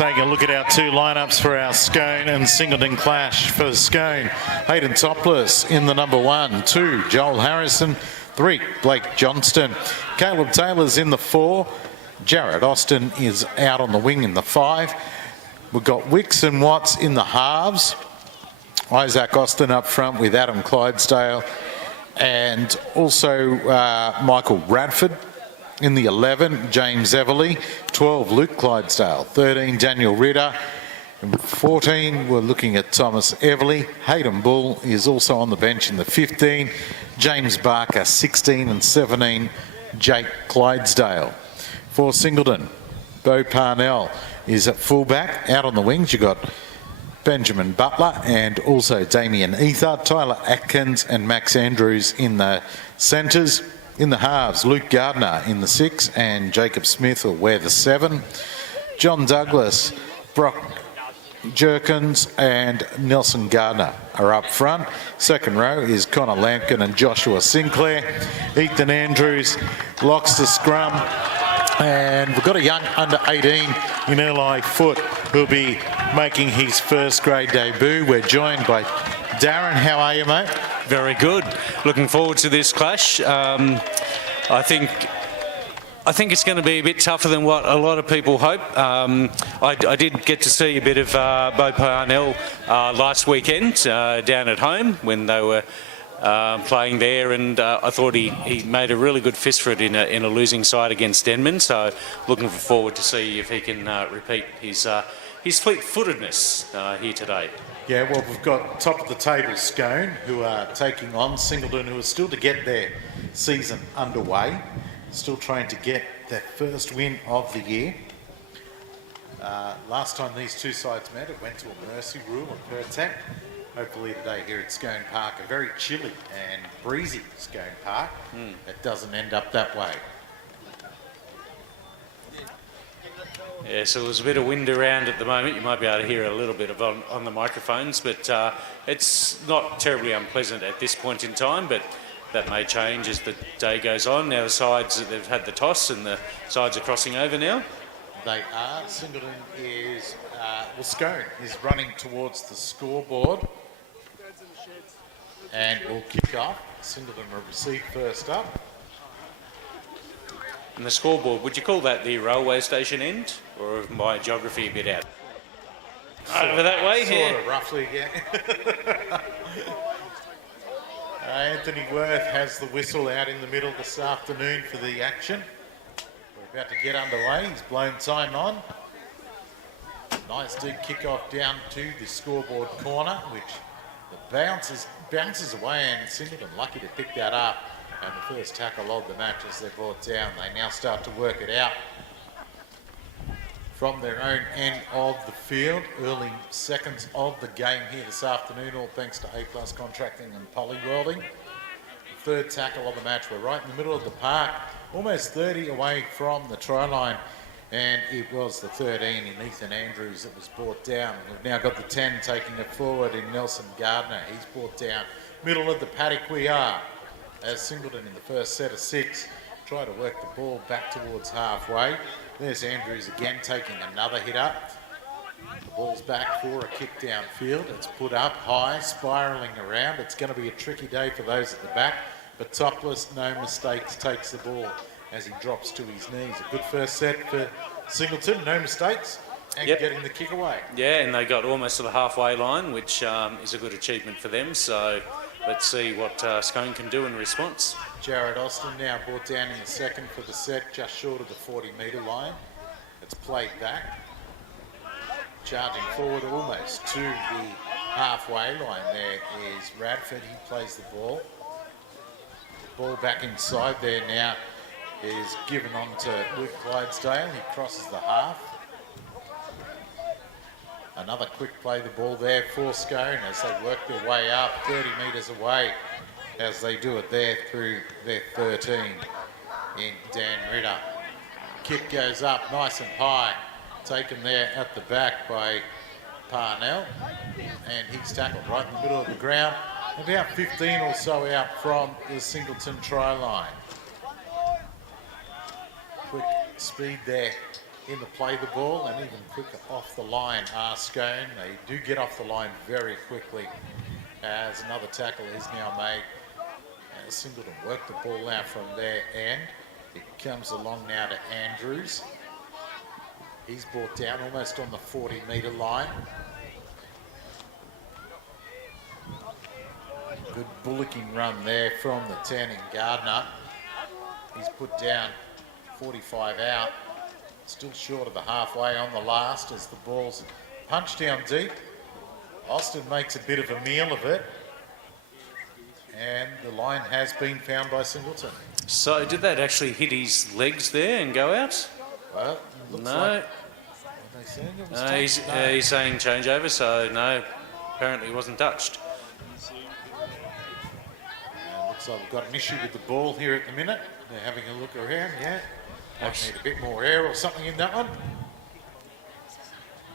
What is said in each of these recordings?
Taking a look at our two lineups for our Scone and Singleton clash. For Scone, Hayden Topless in the number 1, 2, Joel Harrison, 3, Blake Johnston. Caleb Taylor's in the 4. Jared Austin is out on the wing in the 5. We've got Wicks and Watts in the halves. Isaac Austin up front with Adam Clydesdale. And also Michael Radford in the 11, James Everly. 12, Luke Clydesdale. 13, Daniel Ritter. And 14, we're looking at Thomas Everly. Hayden Bull is also on the bench in the 15. James Barker, 16 and 17, Jake Clydesdale. For Singleton, Beau Parnell is at fullback. Out on the wings, you've got Benjamin Butler and also Damien Ether, Tyler Atkins and Max Andrews in the centres. In the halves, Luke Gardner in the 6 and Jacob Smith will wear the 7. John Douglas, Brock Jerkins and Nelson Gardner are up front. Second row is Connor Lampkin and Joshua Sinclair. Ethan Andrews locks the scrum. And we've got a young under 18 in Eli Foote who'll be making his first grade debut. We're joined by Darren. How are you, mate? Very good. Looking forward to this clash. I think it's going to be a bit tougher than what a lot of people hope. I did get to see a bit of Beau Parnell last weekend down at home when they were playing there, and I thought he made a really good fist for it in a losing side against Denman. So looking forward to see if he can repeat his fleet-footedness here today. Yeah, well, we've got top of the table Scone, who are taking on Singleton, who are still to get their season underway, still trying to get their first win of the year. Last time these two sides met, it went to a mercy rule at Pertack. Hopefully today here at Scone Park, a very chilly and breezy Scone Park, it doesn't end up that way. Yeah, so there's a bit of wind around at the moment. You might be able to hear a little bit of on the microphones, but it's not terribly unpleasant at this point in time, but that may change as the day goes on. Now the sides, they've had the toss and the sides are crossing over now. They are. Singleton is, Scone is running towards the scoreboard and will kick off. Singleton will receive first up. And the scoreboard, would you call that the railway station end, or is my geography a bit out? Over that way, sort of roughly, yeah. Anthony Worth has the whistle out in the middle this afternoon for the action. We're about to get underway. He's blown time on. Nice deep kick-off down to the scoreboard corner, which the bounces away, and Singleton lucky to pick that up. And the first tackle of the match as they're brought down. They now start to work it out from their own end of the field. Early seconds of the game here this afternoon, all thanks to A+ Contracting and Poly Welding. The third tackle of the match. We're right in the middle of the park, almost 30 away from the try line. And it was the 13 in Ethan Andrews that was brought down. We've now got the 10 taking it forward in Nelson Gardner. He's brought down. Middle of the paddock we are. As Singleton in the first set of 6 try to work the ball back towards halfway. There's Andrews again taking another hit up. The ball's back for a kick downfield. It's put up high, spiralling around. It's going to be a tricky day for those at the back, but Topless, no mistakes, takes the ball as he drops to his knees. A good first set for Singleton, no mistakes, and getting the kick away. Yeah, and they got almost to the halfway line, which is a good achievement for them. So let's see what Scone can do in response. Jared Austin now brought down in the second for the set, just short of the 40-metre line. It's played back. Charging forward almost to the halfway line there is Radford. He plays the ball. Ball back inside there now is given on to Luke Clydesdale. He crosses the half. Another quick play the ball there for Scone as they work their way up 30 metres away as they do it there through their 13 in Dan Ritter. Kick goes up nice and high, taken there at the back by Parnell, and he's tackled right in the middle of the ground, about 15 or so out from the Singleton try line. Quick speed there in the play the ball and even quicker off the line are Scone. They do get off the line very quickly as another tackle is now made. As Singleton work the ball out from their end. It comes along now to Andrews. He's brought down almost on the 40-metre line. Good bullocking run there from the 10 in Gardner. He's put down 45 out. Still short of the halfway on the last as the ball's punched down deep. Austin makes a bit of a meal of it. And the line has been found by Singleton. So did that actually hit his legs there and go out? Well, it looks No. like... Are they saying it was touched? No, he's saying changeover, so no, apparently he wasn't touched. Looks like we've got an issue with the ball here at the minute. They're having a look around, yeah. Might need a bit more air or something in that one.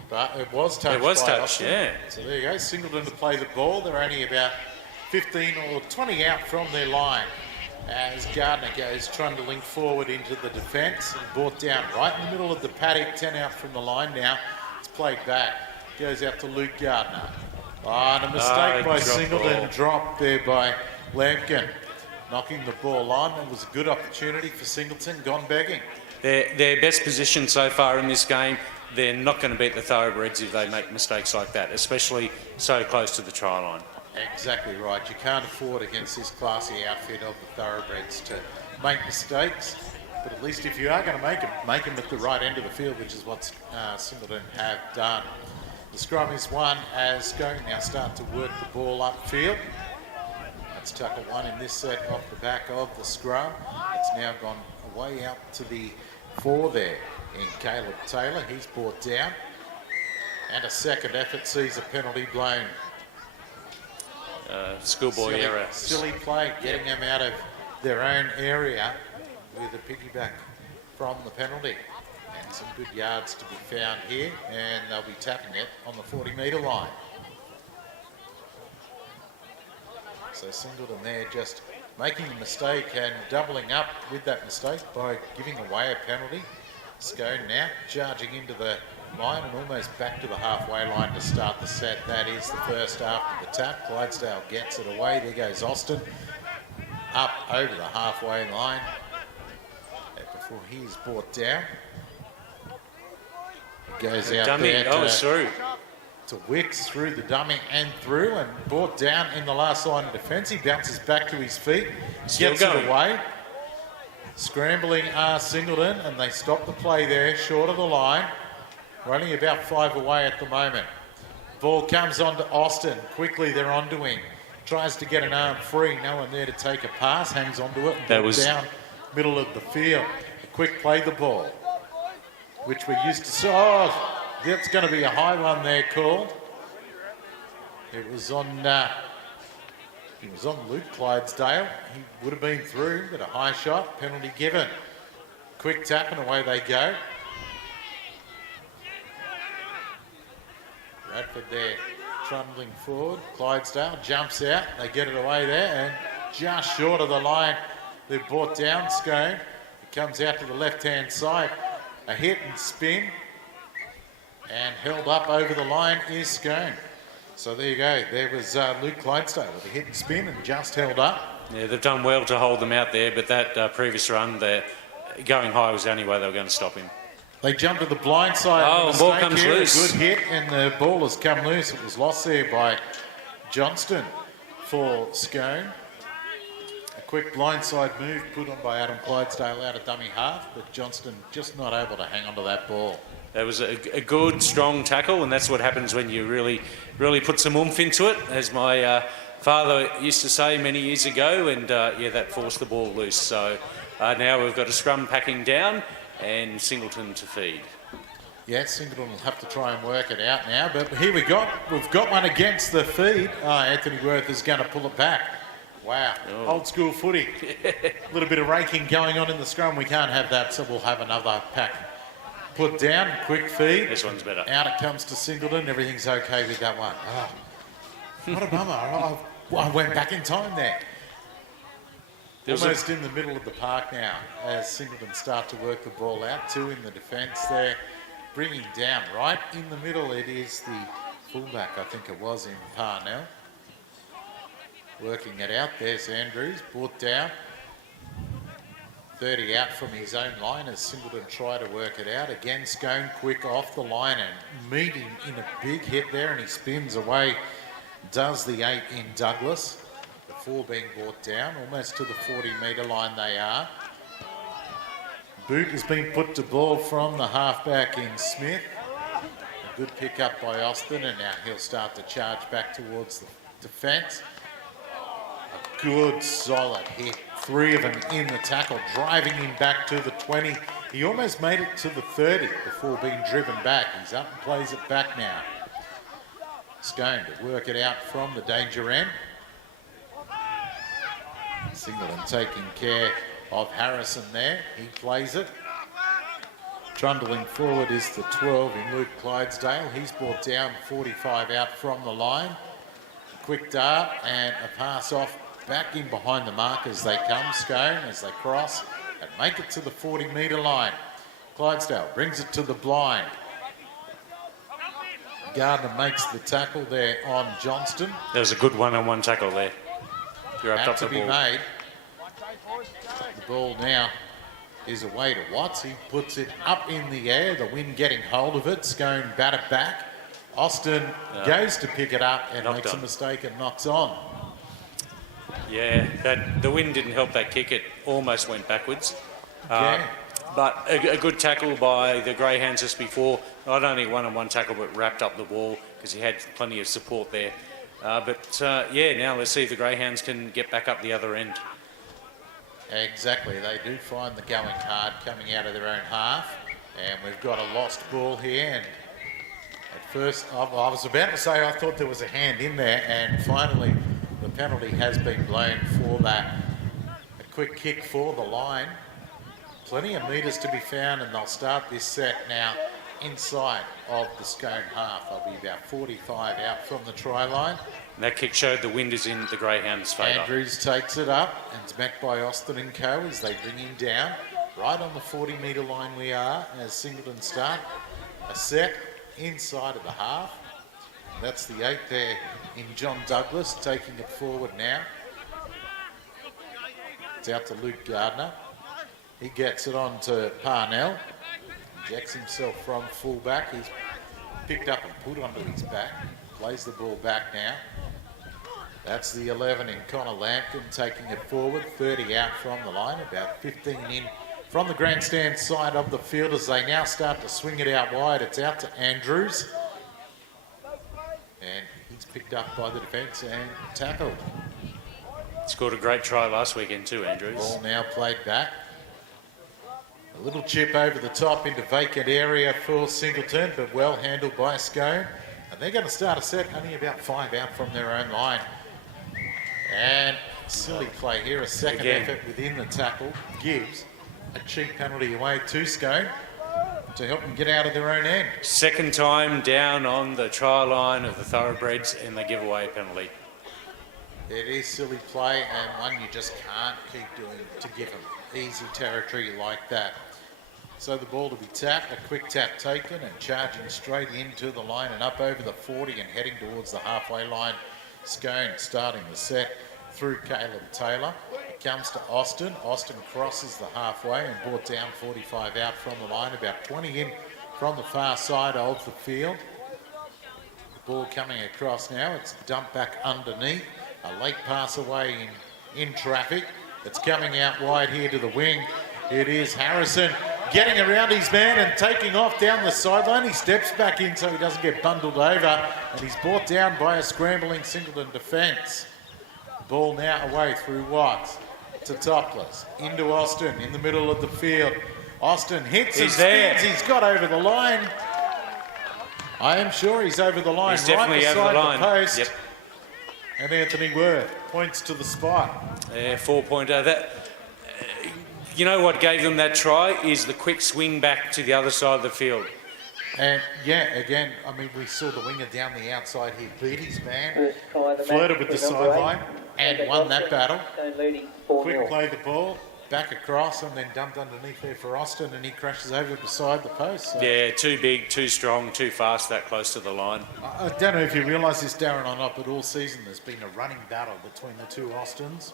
But it was touched. It was by touched, Austin. yeah. So there you go, Singleton to play the ball. They're only about 15 or 20 out from their line as Gardner goes trundling forward into the defence and brought down right in the middle of the paddock, 10 out from the line now. It's played back, goes out to Luke Gardner. And a mistake by Singleton, dropped there by Lampkin. Knocking the ball on. It was a good opportunity for Singleton, gone begging. Their best position so far in this game, they're not going to beat the Thoroughbreds if they make mistakes like that, especially so close to the try line. Exactly right. You can't afford against this classy outfit of the Thoroughbreds to make mistakes. But at least if you are going to make them at the right end of the field, which is what Singleton have done. The scrum is won as Scone now start to work the ball upfield. That's tackle one in this set off the back of the scrum. It's now gone away out to the 4 there in Caleb Taylor. He's brought down. And a second effort sees a penalty blown. Schoolboy error. Silly play, getting them out of their own area with a piggyback from the penalty. And some good yards to be found here, and they'll be tapping it on the 40-metre line. So Singleton there just making a mistake and doubling up with that mistake by giving away a penalty. Scone now charging into the line and almost back to the halfway line to start the set. That is the first after the tap. Clydesdale gets it away. There goes Austin up over the halfway line before he's brought down. Goes out Dummy. there Through. to Wicks through the dummy and through and brought down in the last line of defence. He bounces back to his feet, gets it away. Scrambling Singleton, and they stop the play there, short of the line. We're only about 5 away at the moment. Ball comes on to Austin. Quickly they're onto him. Tries to get an arm free. No one there to take a pass. Hangs onto it and That was down middle of the field. A quick play the ball, which we're used to. So, that's going to be a high one there called. It was on Luke Clydesdale. He would have been through, but a high shot. Penalty given. Quick tap and away they go. Radford there trundling forward. Clydesdale jumps out. They get it away there and just short of the line. They're brought down. Scone. It comes out to the left-hand side. A hit and spin. And held up over the line is Scone. So there you go. There was Luke Clydesdale with a hit and spin and just held up. Yeah, they've done well to hold them out there, but that previous run, going high was the only way they were going to stop him. They jump to the blind side. Oh, the ball comes here. loose. A good hit, and the ball has come loose. It was lost there by Johnston for Scone. A quick blindside move put on by Adam Clydesdale out of dummy half, but Johnston just not able to hang on to that ball. That was a good, strong tackle, and that's what happens when you really put some oomph into it, as my father used to say many years ago, and that forced the ball loose. So now we've got a scrum packing down and Singleton to feed. Yes, Singleton will have to try and work it out now, but here we've got one against the feed. Anthony Worth is going to pull it back. Wow, old school footy. A little bit of raking going on in the scrum. We can't have that, so we'll have another pack put down. Quick feed. This one's better. Out it comes to Singleton. Everything's okay with that one. Oh, what a bummer. I went back in time there. Almost in the middle of the park now as Singleton start to work the ball out. 2 in the defence there. Bringing down right in the middle. It is the fullback, I think it was, in Parnell. Working it out. There's Andrews. Brought down. 30 out from his own line as Singleton try to work it out. Again, Scone quick off the line and meeting in a big hit there, and he spins away. Does the 8 in Douglas. The 4 being brought down, almost to the 40-metre line they are. Boot has been put to ball from the halfback in Smith. A good pick up by Austin, and now he'll start to charge back towards the defence. A good solid hit. 3 of them in the tackle, driving him back to the 20. He almost made it to the 30 before being driven back. He's up and plays it back now. Scone to work it out from the danger end. Singleton taking care of Harrison there. He plays it. Trundling forward is the 12 in Luke Clydesdale. He's brought down 45 out from the line. Quick dart and a pass off. Back in behind the mark as they come. Scone as they cross and make it to the 40-metre line. Clydesdale brings it to the blind. Gardner makes the tackle there on Johnston. There's a good one-on-one tackle there. Had to be made. The ball now is away to Watts. He puts it up in the air. The wind getting hold of it. Scone bat it back. Austin goes to pick it up and makes a mistake and knocks on. Yeah, the wind didn't help that kick. It almost went backwards. But a good tackle by the Greyhounds just before. Not only one-on-one tackle, but wrapped up the ball because he had plenty of support there. Now let's see if the Greyhounds can get back up the other end. Exactly. They do find the going hard coming out of their own half. And we've got a lost ball here. And at first, I was about to say I thought there was a hand in there. And finally, the penalty has been blown for that. A quick kick for the line. Plenty of metres to be found, and they'll start this set now inside of the Scone half. They'll be about 45 out from the try line. And that kick showed the wind is in the Greyhounds' favour. Andrews takes it up and it's met by Austin and Co as they bring him down. Right on the 40-metre line we are as Singleton start a set inside of the half. That's the 8 there in John Douglas, taking it forward now. It's out to Luke Gardner. He gets it on to Parnell. Injects himself from fullback. He's picked up and put onto his back. Plays the ball back now. That's the 11 in Connor Lampkin taking it forward. 30 out from the line, about 15 in from the grandstand side of the field as they now start to swing it out wide. It's out to Andrews. And he's picked up by the defence and tackled. Scored a great try last weekend too, Andrews. Ball now played back. A little chip over the top into vacant area for Singleton, but well handled by Scone. And they're going to start a set only about 5 out from their own line. And silly play here, a second effort within the tackle gives a cheap penalty away to Scone to help them get out of their own end. Second time down on the try line of the Thoroughbreds and they give away a penalty. It is silly play and one you just can't keep doing to give them easy territory like that. So the ball to be tapped, a quick tap taken and charging straight into the line and up over the 40 and heading towards the halfway line. Scone starting the set through Caleb Taylor. It comes to Austin. Austin crosses the halfway and brought down 45 out from the line, about 20 in from the far side of the field. The ball coming across now. It's dumped back underneath. A late pass away in traffic. It's coming out wide here to the wing. It is Harrison getting around his man and taking off down the sideline. He steps back in so he doesn't get bundled over, and he's brought down by a scrambling Singleton defence. Ball now away through Watts to Topless, into Austin in the middle of the field. Austin hits and spins. He's got over the line. I am sure he's over the line. He's definitely right over the line. The post. Yep. And Anthony Worth points to the spot. Yeah, 4-pointer. You know what gave them that try is the quick swing back to the other side of the field. And yeah, again, I mean, we saw the winger down the outside here beat his man, First try of the flirted match with the for number sideline, 8, and won that battle. Scone leading 4-0. Quick play the ball, back across, and then dumped underneath there for Austin, and he crashes over beside the post. So. Yeah, too big, too strong, too fast, that close to the line. I don't know if you realise this, Darren, or not, but all season there's been a running battle between the two Austins.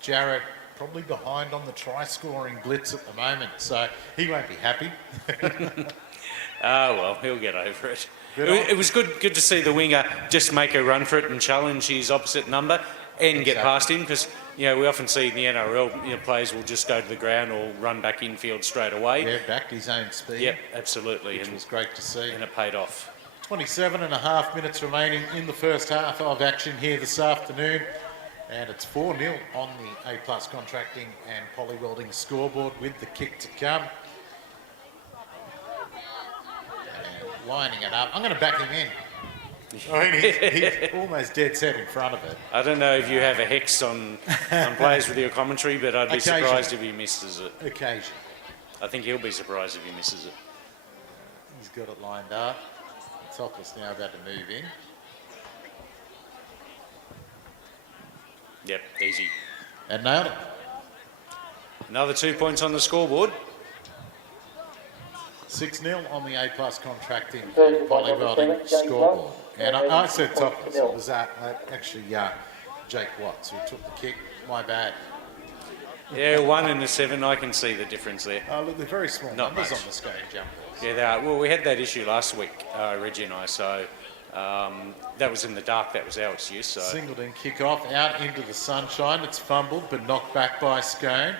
Jarrett probably behind on the try-scoring blitz at the moment, so he won't be happy. Well, he'll get over it. It was good to see the winger just make a run for it and challenge his opposite number and get past him, because we often see in the NRL players will just go to the ground or run back infield straight away. Yeah, backed his own speed. Yep, absolutely. Which was great to see. And it paid off. 27 and a half minutes remaining in the first half of action here this afternoon. And it's 4-0 on the A-Plus Contracting and Poly Welding scoreboard with the kick to come. And lining it up. I'm going to back him in. I mean, he's almost dead set in front of it. I don't know if you have a hex on players with your commentary, but I'd be surprised if he misses it. Occasion. I think he'll be surprised if he misses it. He's got it lined up. Topless now about to move in. Yep, easy. And nailed it. Another 2 points on the scoreboard. 6-0 on the A-Plus Contracting and Poly Welding scoreboard. And I said topless. It was actually Jake Watts who took the kick. My bad. Yeah, 1 and a 7. I can see the difference there. Look, they're very small Not numbers much. on the Scone jumpers. Yeah, they are. Well, we had that issue last week, Reggie and I, so that was in the dark. That was our excuse. So. Singleton kick off out into the sunshine. It's fumbled but knocked back by Scone.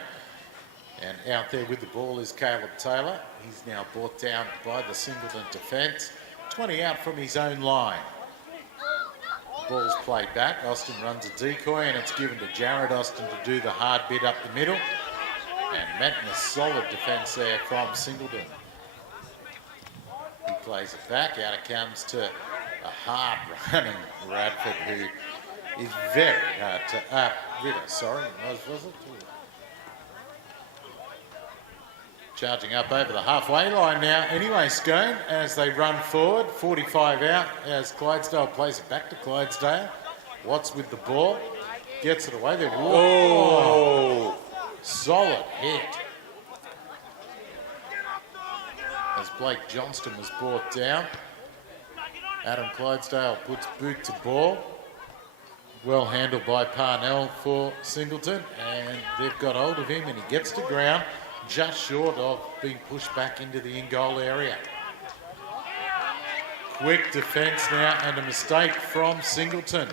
And out there with the ball is Caleb Taylor. He's now brought down by the Singleton defence. 20 out from his own line. The ball's played back. Austin runs a decoy and it's given to Jared Austin to do the hard bit up the middle. And Menton a solid defence there from Singleton. He plays it back. Out it comes to a hard running Radford who is very hard to... Ritter, sorry. Was it? Charging up over the halfway line now. Anyway, Scone, as they run forward, 45 out, as Clydesdale plays it back to Clydesdale. Watts with the ball, gets it away there. Whoa! Solid hit. As Blake Johnston was brought down. Adam Clydesdale puts boot to ball. Well handled by Parnell for Singleton, and they've got hold of him and he gets to ground. Just short of being pushed back into the in-goal area. Quick defence now and a mistake from Singleton.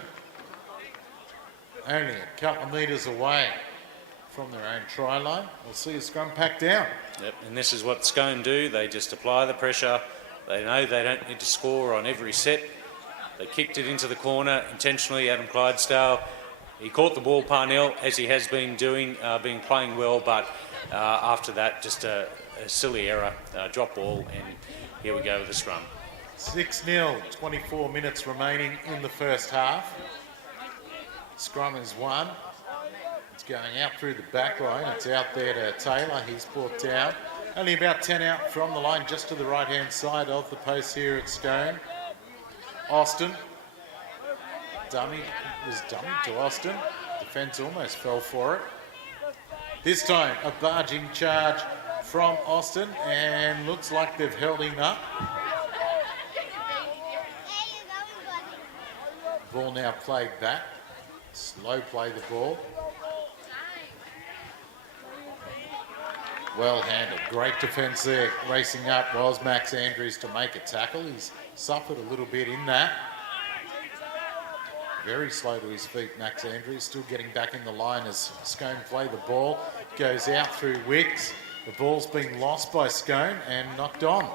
Only a couple of metres away from their own try line. We'll see a scrum pack down. Yep, and this is what Scone do. They just apply the pressure. They know they don't need to score on every set. They kicked it into the corner intentionally, Adam Clydesdale. He caught the ball, Parnell, as he has been doing, been playing well, but after that, just a silly error, drop ball, and here we go with the scrum. 6-0, 24 minutes remaining in the first half. Scrum is won. It's going out through the back line. It's out there to Taylor. He's brought down. Only about 10 out from the line, just to the right-hand side of the post here at Scone. Austin. Was dummied to Austin. Defence almost fell for it. This time, a barging charge from Austin, and looks like they've held him up. Ball now played back. Slow play the ball. Well handled. Great defence there. Racing up was Max Andrews to make a tackle. He's suffered a little bit in that. Very slow to his feet, Max Andrews, still getting back in the line as Scone play the ball. Goes out through Wicks. The ball's been lost by Scone and knocked on.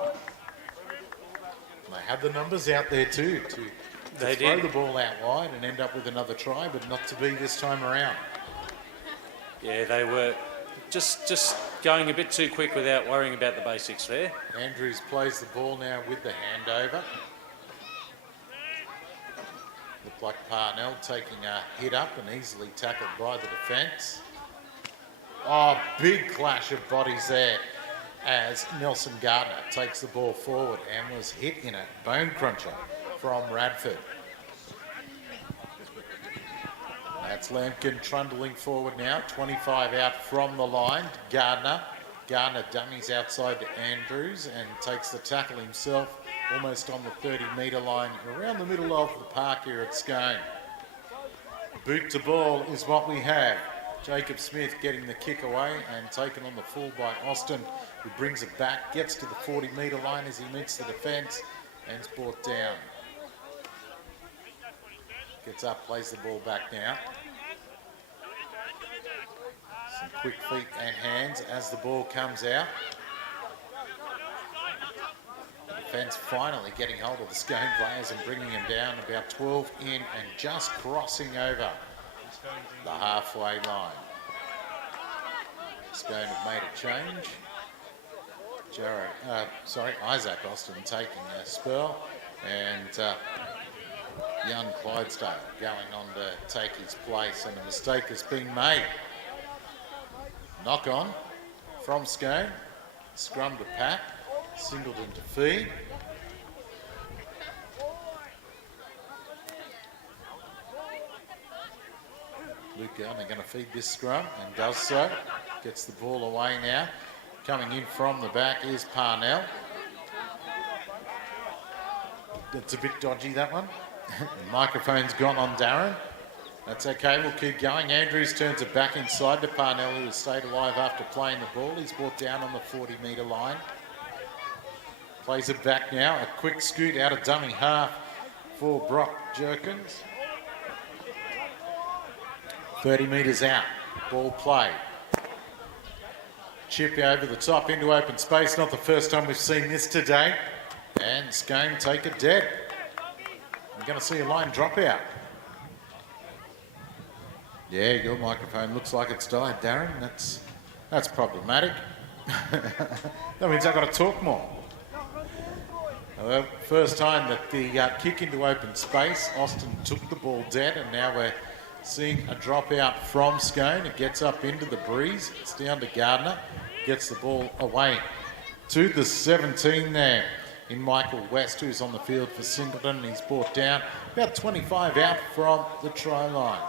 They had the numbers out there too to throw the ball out wide and end up with another try, but not to be this time around. Yeah, they were just going a bit too quick without worrying about the basics there. Andrews plays the ball now with the handover. Looked like Parnell taking a hit up and easily tackled by the defence. Oh, big clash of bodies there. as Nelson Gardner takes the ball forward and was hit in a bone cruncher from Radford. That's Lampkin trundling forward now, 25 out from the line. Gardner dummies outside to Andrews and takes the tackle himself almost on the 30-metre line around the middle of the park here at Scone. Boot to ball is what we have. Jacob Smith getting the kick away and taken on the full by Austin, who brings it back, gets to the 40-metre line as he meets the defence and is brought down. Gets up, plays the ball back now. Some quick feet and hands as the ball comes out. The defence finally getting hold of the Scone players and bringing them down about 12 in and just crossing over the halfway line. Scone have made a change. Isaac Austin taking a spell and young Clydesdale going on to take his place, and a mistake has been made. Knock on from Scone, scrum to Pat, Singleton to feed. Luke Gardner going to feed this scrum and does so. Gets the ball away now. Coming in from the back is Parnell. That's a bit dodgy, that one. The microphone's gone on Darren. That's okay, we'll keep going. Andrews turns it back inside to Parnell, who has stayed alive after playing the ball. He's brought down on the 40-metre line. Plays it back now. A quick scoot out of dummy half for Brock Jerkins. 30 metres out. Ball play. Chip over the top into open space. Not the first time we've seen this today. And Scone take it dead. We're going to see a line drop out. Yeah, your microphone looks like it's died, Darren. That's problematic. That means I've got to talk more. Well, first time that the kick into open space, Austin took the ball dead, and now we're seeing a drop out from Scone. It gets up into the breeze. It's down to Gardner. Gets the ball away to the 17 there in Michael West, who's on the field for Singleton. He's brought down about 25 out from the try line.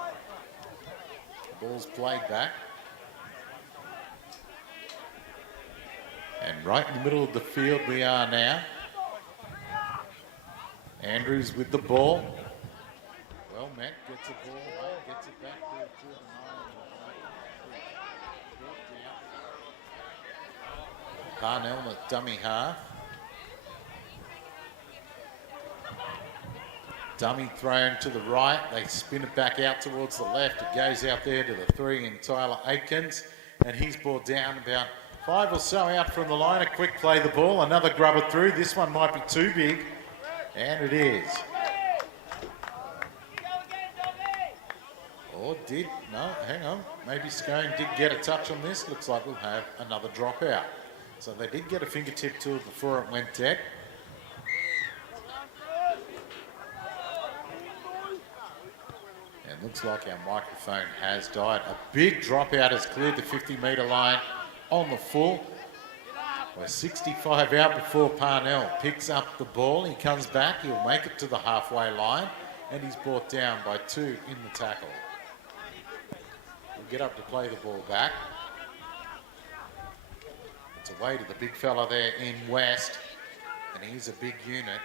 Ball's played back. And right in the middle of the field we are now. Andrews with the ball. Well met, gets the ball away, gets it back to the 9. Parnell with dummy half. Dummy thrown to the right. They spin it back out towards the left. It goes out there to the 3 in Tyler Aikens. And he's brought down about 5 or so out from the line. A quick play the ball. Another grubber through. This one might be too big. And it is. Or did, no, hang on. Maybe Scone did get a touch on this. Looks like we'll have another dropout. So they did get a fingertip to it before it went dead. And looks like our microphone has died. A big dropout has cleared the 50-metre line on the full. We're 65 out before Parnell picks up the ball. He comes back, he'll make it to the halfway line, and he's brought down by 2 in the tackle. We'll get up to play the ball back. It's away to the big fella there in West, and he's a big unit.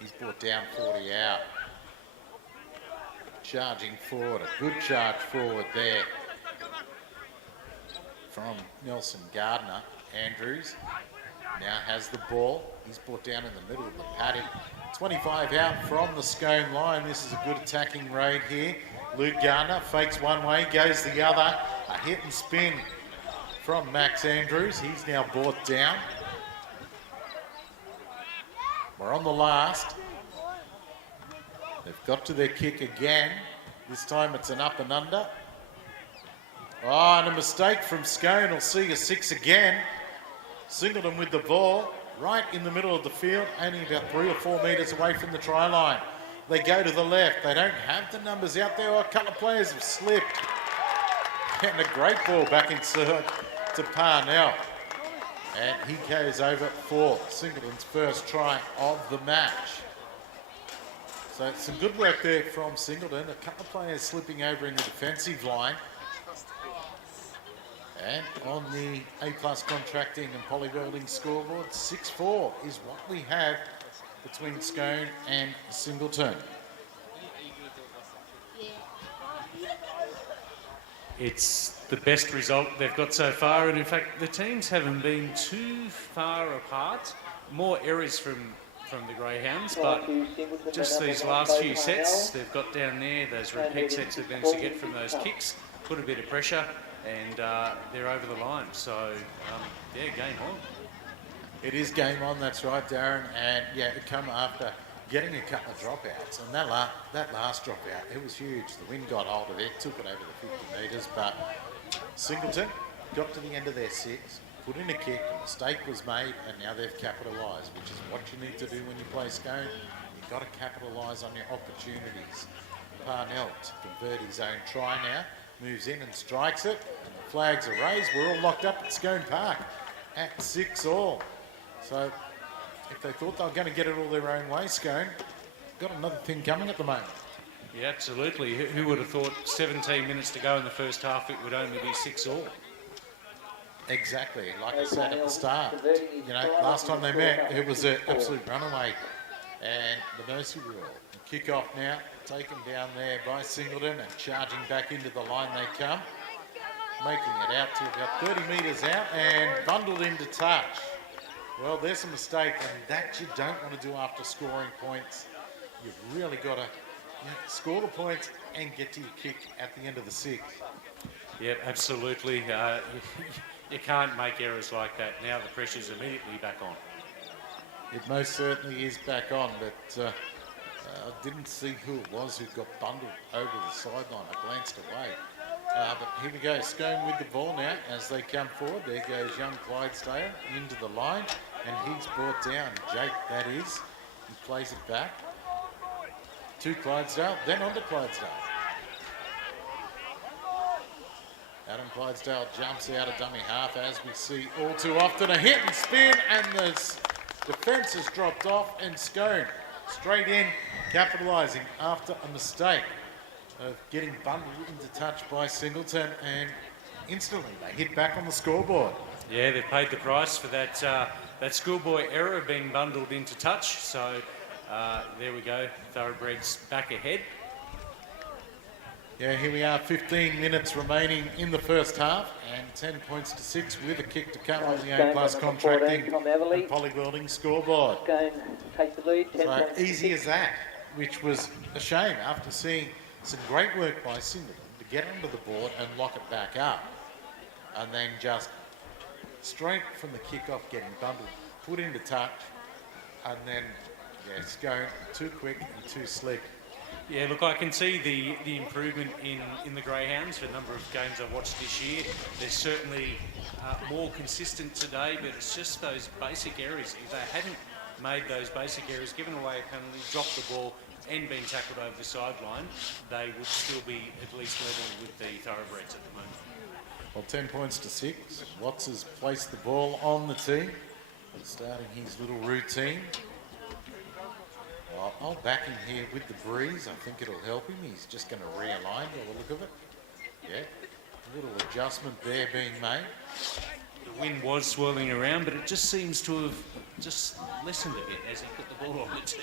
He's brought down 40 out. Charging forward, a good charge forward there from Nelson Gardner. Andrews now has the ball. He's brought down in the middle of the paddock. 25 out from the Scone line. This is a good attacking raid here. Luke Gardner fakes one way, goes the other. A hit and spin from Max Andrews. He's now brought down. We're on the last. They've got to their kick again. This time it's an up and under. Oh, and a mistake from Scone. We'll see a 6 again. Singleton with the ball right in the middle of the field, only about 3 or 4 metres away from the try line. They go to the left. They don't have the numbers out there. Oh, a couple of players have slipped. And a great ball back inside to Parnell. And he goes over for Singleton's first try of the match. So some good work there from Singleton. A couple of players slipping over in the defensive line. And on the A-Plus Contracting and Polywelding scoreboard, 6-4 is what we have between Scone and Singleton. It's the best result they've got so far, and in fact the teams haven't been too far apart. More errors from the Greyhounds, but just these last few sets they've got down there, those repeat sets they've managed to get from those kicks, put a bit of pressure, and they're over the line. So yeah, game on. It is game on, that's right, Darren, and yeah, it come after getting a couple of dropouts, and that last dropout, it was huge. The wind got hold of it, took it over the 50 metres, but Singleton got to the end of their six, put in a kick, a mistake was made, and now they've capitalised, which is what you need to do when you play Scone. You've got to capitalise on your opportunities. Parnell to convert his own try now, moves in and strikes it, and the flags are raised. We're all locked up at Scone Park at 6-all. So if they thought they were going to get it all their own way, Scone got another thing coming at the moment. Yeah, absolutely. Who would have thought 17 minutes to go in the first half it would only be 6-all? Exactly, like I said at the start. You know, last time they met, it was an absolute runaway. And the Mercy rule. Kick off now, taken down there by Singleton and charging back into the line they come. Making it out to about 30 metres out and bundled into touch. Well, there's a mistake, and that you don't want to do after scoring points. You've really got to score the points and get to your kick at the end of the sixth. Yeah, absolutely. You can't make errors like that. Now the pressure's immediately back on. It most certainly is back on, but I didn't see who it was who got bundled over the sideline. I glanced away. But here we go, Scone with the ball now as they come forward. There goes young Clydesdale into the line, and he's brought down. Jake, that is. He plays it back to Clydesdale, then on to Clydesdale. Adam Clydesdale jumps out of dummy half, as we see all too often. A hit and spin, and the defence has dropped off, and Scone straight in, capitalising after a mistake of getting bundled into touch by Singleton, and instantly they hit back on the scoreboard. Yeah, they've paid the price for that that schoolboy error of being bundled into touch. So there we go, Thoroughbreds back ahead. Yeah, here we are, 15 minutes remaining in the first half, and 10 points to 6 with a kick to come on the A-Plus Contracting and Polywelding scoreboard. Take the lead, so easy as that, which was a shame after seeing some great work by Singleton to get onto the board and lock it back up. And then just straight from the kick-off getting bundled, put into touch, and then, yeah, Scone too quick and too slick. Yeah, look, I can see the improvement in the Greyhounds for a number of games I've watched this year. They're certainly more consistent today, but it's just those basic errors. If they hadn't made those basic errors, given away a penalty, dropped the ball and been tackled over the sideline, they would still be at least level with the Thoroughbreds at the moment. Well, 10 points to 6. Watts has placed the ball on the tee, starting his little routine. Well, I'll back him here with the breeze. I think it'll help him. He's just going to realign by the look of it. Yeah, a little adjustment there being made. The wind was swirling around, but it just seems to have just lessened a bit as he put the ball on the tee.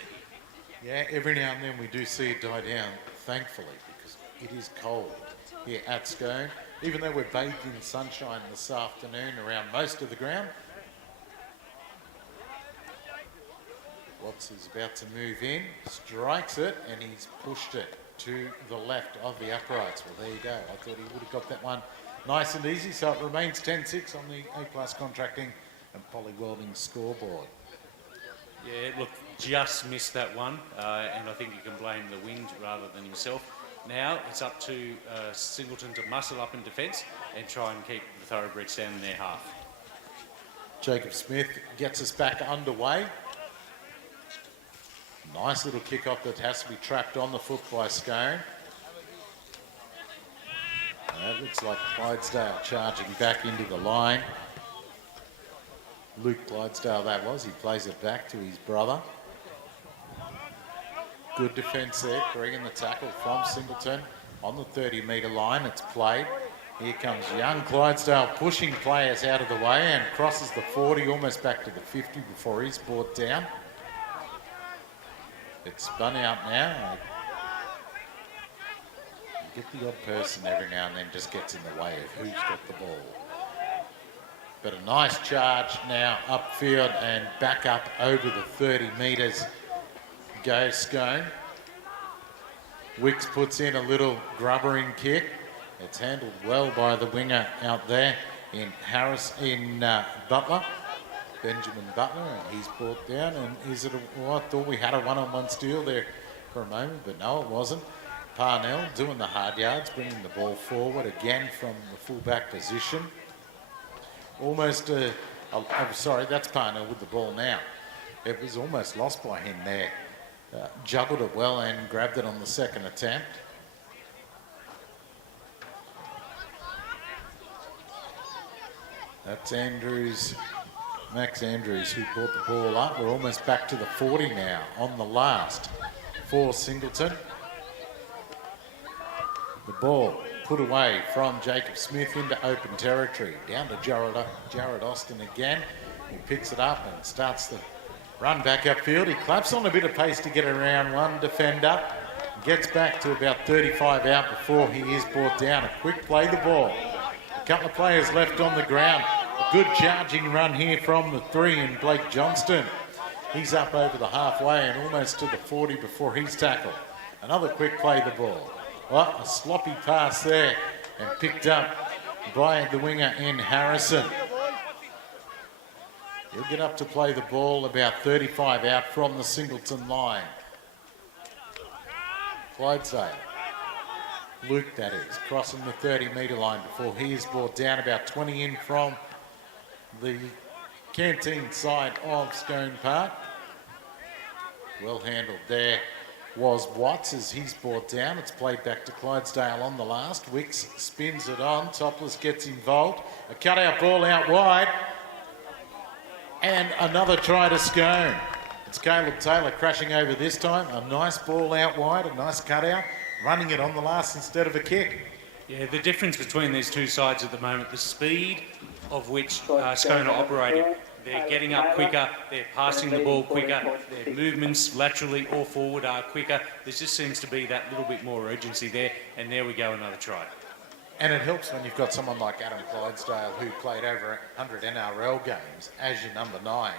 Yeah, every now and then we do see it die down, thankfully, because it is cold here at Scone. Even though we're bathed in sunshine this afternoon around most of the ground. Watts is about to move in, strikes it, and he's pushed it to the left of the uprights. Well, there you go. I thought he would have got that one nice and easy, so it remains 10-6 on the A-Plus Contracting and Polywelding scoreboard. Yeah, look, just missed that one, and I think you can blame the wind rather than himself. Now it's up to Singleton to muscle up in defence and try and keep the Thoroughbreds down in their half. Jacob Smith gets us back underway. Nice little kick-off that has to be trapped on the foot by Scone. And that looks like Clydesdale charging back into the line. Luke Clydesdale that was. He plays it back to his brother. Good defence there, bringing the tackle from Singleton on the 30-metre line. It's played. Here comes young Clydesdale pushing players out of the way and crosses the 40, almost back to the 50 before he's brought down. It's spun out now. You get the odd person every now and then just gets in the way of who's got the ball. But a nice charge now upfield and back up over the 30 metres goes Scone. Wicks puts in a little grubbering kick. It's handled well by the winger out there in Butler, Benjamin Butler, and he's brought down. And I thought we had a one-on-one steal there for a moment, but no, it wasn't. Parnell doing the hard yards, bringing the ball forward again from the full-back position. Almost, sorry, that's Parnell with the ball now. It was almost lost by him there. Juggled it well and grabbed it on the second attempt. That's Max Andrews, who brought the ball up. We're almost back to the 40 now on the last for Singleton. The ball put away from Jacob Smith into open territory. Down to Jared Austin again. He picks it up and starts the run back upfield. He claps on a bit of pace to get around one defender. Gets back to about 35 out before he is brought down. A quick play the ball. A couple of players left on the ground. A good charging run here from the 3 in Blake Johnston. He's up over the halfway and almost to the 40 before he's tackled. Another quick play the ball. Well, a sloppy pass there and picked up by the winger in Harrison. He'll get up to play the ball about 35 out from the Singleton line. Clydesdale. Luke, that is, crossing the 30-metre line before he is brought down about 20 in from the canteen side of Scone Park. Well handled there was Watts as he's brought down. It's played back to Clydesdale on the last. Wicks spins it on. Topless gets involved. A cutout ball out wide. And another try to Scone. It's Caleb Taylor crashing over this time. A nice ball out wide, a nice cutout. Running it on the last instead of a kick. Yeah, the difference between these two sides at the moment, the speed of which Scone are operating. They're getting up quicker, they're passing the ball quicker, their movements laterally or forward are quicker. There just seems to be that little bit more urgency there, and there we go, another try. And it helps when you've got someone like Adam Clydesdale who played over 100 NRL games as your number 9.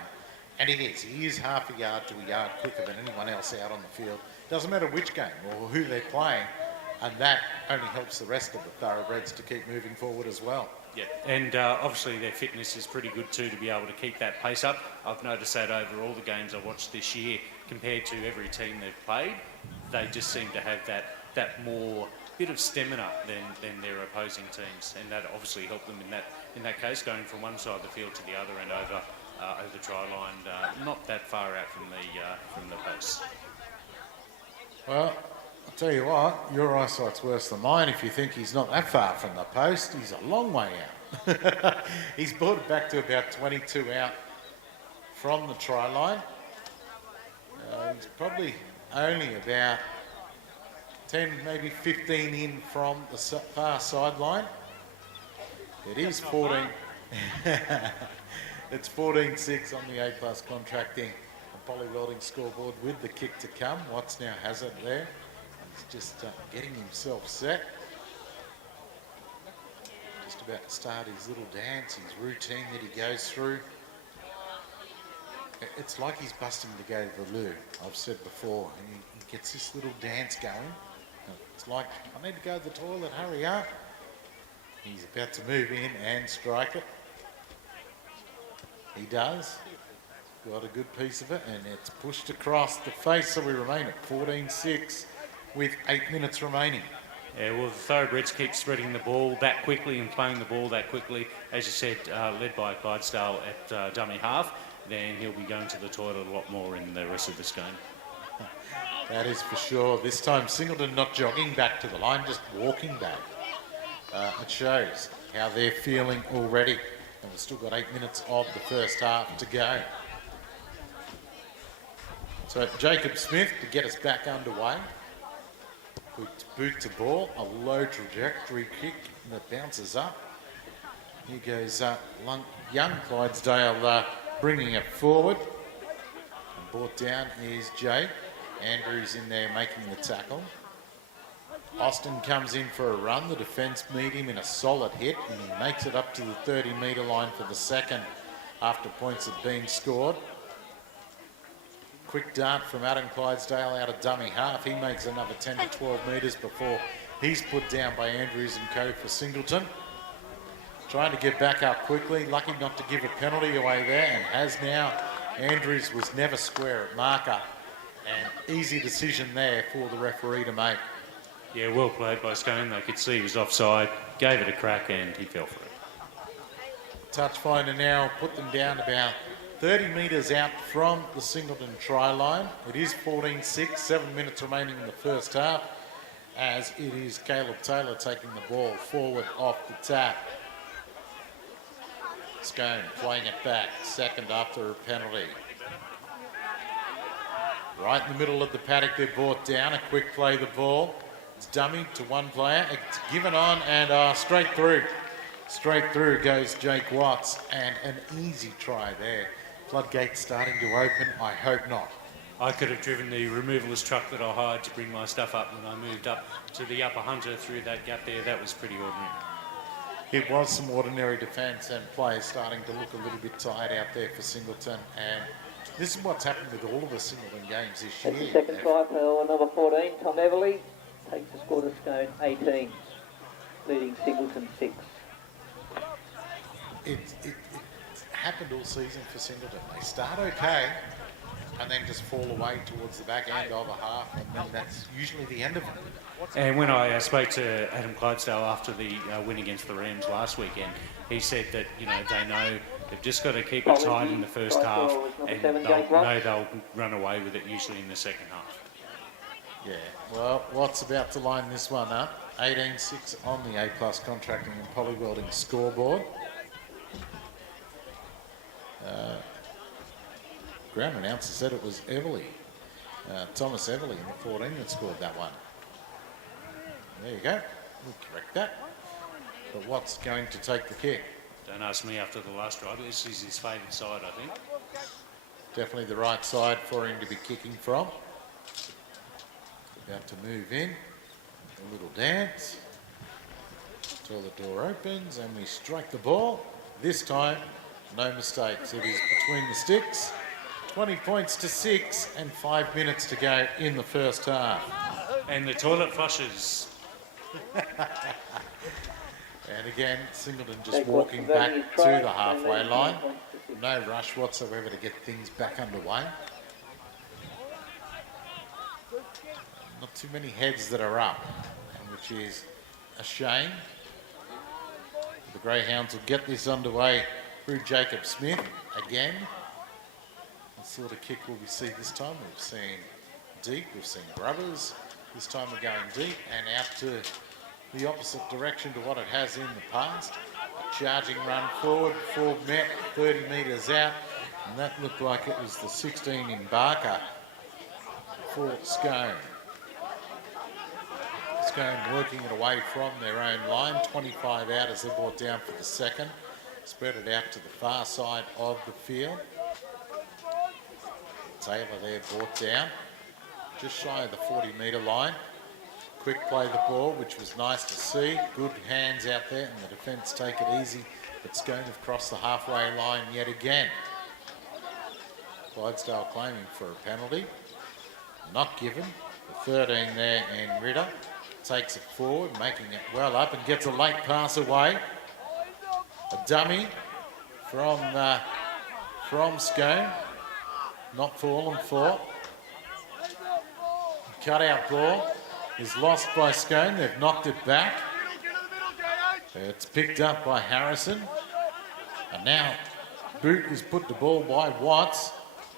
And he is half a yard to a yard quicker than anyone else out on the field. Doesn't matter which game or who they're playing, and that only helps the rest of the thoroughbreds to keep moving forward as well. Yeah, and obviously their fitness is pretty good too to be able to keep that pace up. I've noticed that over all the games I've watched this year, compared to every team they've played, they just seem to have that more bit of stamina than their opposing teams, and that obviously helped them in that case, going from one side of the field to the other and over the try line, not that far out from the post. Well, I'll tell you what, your eyesight's worse than mine if you think he's not that far from the post. He's a long way out. He's brought it back to about 22 out from the try line. He's probably only about 10, maybe 15 in from the far sideline. It is 14. It's 14-6 on the A+ contracting and poly welding scoreboard with the kick to come. Watts now has it there. He's just getting himself set. Just about to start his little dance, his routine that he goes through. It's like he's busting to go to the loo, I've said before. He gets this little dance going. It's like, I need to go to the toilet, hurry up. He's about to move in and strike it. He does. Got a good piece of it, and it's pushed across the face, so we remain at 14-6 with 8 minutes remaining. Yeah, well, the thoroughbreds keep spreading the ball that quickly and playing the ball that quickly. As you said, led by Clydesdale at dummy half, then he'll be going to the toilet a lot more in the rest of this game. That is for sure. This time, Singleton not jogging back to the line, just walking back. It shows how they're feeling already. 14-6 on the A+ contracting and poly welding scoreboard with the kick to come. Watts now has it there. He's brought it back to about 22 out from the try line. It's played back to Clydesdale on the last. Wicks spins it on. Topless gets involved. A cutout ball out wide. And another try to Scone. It's Caleb Taylor crashing over this time. He is half a yard to a yard quicker than anyone else out on the field. Doesn't matter which game or who they're playing, and that only helps the rest of the thoroughbreds to keep moving forward as well. Yeah, and obviously their fitness is pretty good too to be able to keep that pace up. I've noticed that over all the games I've watched this year, compared to every team they've played, they just seem to have that more And we've still got 8 minutes of the first half to go. So Jacob Smith to get us back underway. Boot to ball, a low trajectory kick that bounces up. Here goes young Clydesdale bringing it forward. And brought down is Jake. Andrews in there making the tackle. Austin comes in for a run. The defence meet him in a solid hit, and he makes it up to the 30-metre line for the second after points have been scored. Quick dart from Adam Clydesdale out of dummy half. He makes another 10 to 12 metres before he's put down by Andrews and co for Singleton. Trying to get back up quickly. Lucky not to give a penalty away there, and has now. Andrews was never square at marker. And easy decision there for the referee to make. Yeah, well played by Scone. They could see he was offside, gave it a crack, and he fell for it. Touch finder now put them down about 30 metres out from the Singleton try line. It is 14-6, 7 minutes remaining in the first half, as it is Caleb Taylor taking the ball forward off the tap. Scone playing it back, second after a penalty. Right in the middle of the paddock, they're brought down. A quick play the ball. It's dummied to one player. It's given on and straight through. Straight through goes Jake Watts, and an easy try there. Floodgates starting to open. I hope not. I could have driven the removalist truck that I hired to bring my stuff up when I moved up to the upper Hunter through that gap there. That was pretty ordinary. It was some ordinary defence, and players starting to look a little bit tired out there for Singleton. And this is what's happened with all of the Singleton games this year. Second try for number 14, Tom Everly. Takes the score to Scone 18, leading Singleton 6. It happened all season for Singleton. They start okay and then just fall away towards the back end of a half, and then that's usually the end of it. And when I spoke to Adam Clydesdale after the win against the Rams last weekend, he said that, you know, they know they've just got to keep it tight in the first half, and they'll run away with it usually in the second half. Yeah, well, Watt's about to line this one up. 18-6 on the A-Plus Contracting and Polywelding scoreboard. Ground announcer said it was Everly, Thomas Everly in the 14 that scored that one. There you go, we'll correct that. But Watt's going to take the kick. Don't ask me after the last drive. This is his favourite side, I think. Definitely the right side for him to be kicking from. About to move in, a little dance, till the door opens and we strike the ball. This time, no mistakes. It is between the sticks, 20 points to 6 and 5 minutes to go in the first half. And the toilet flushes. And again, Singleton just walking back to the halfway line. No rush whatsoever to get things back underway. Not too many heads that are up, which is a shame. The Greyhounds will get this underway through Jacob Smith again. What sort of kick will we see this time? We've seen deep, we've seen Brothers. This time we're going deep and out to the opposite direction to what it has in the past. A charging run forward, full met, 30 metres out, and that looked like it was the 16 in Barker for Scone. Scone working it away from their own line, 25 out as they're brought down for the second. Spread it out to the far side of the field. Taylor there brought down, just shy of the 40-metre line. Quick play the ball, which was nice to see. Good hands out there, and the defence take it easy. But Scone have crossed the halfway line yet again. Clydesdale claiming for a penalty. Not given. The 13 there, and Ritter takes it forward, making it well up, and gets a late pass away. A dummy from Scone. Not fallen for. Cut out ball is lost by Scone. They've knocked it back. It's picked up by Harrison. And now boot is put the ball by Watts.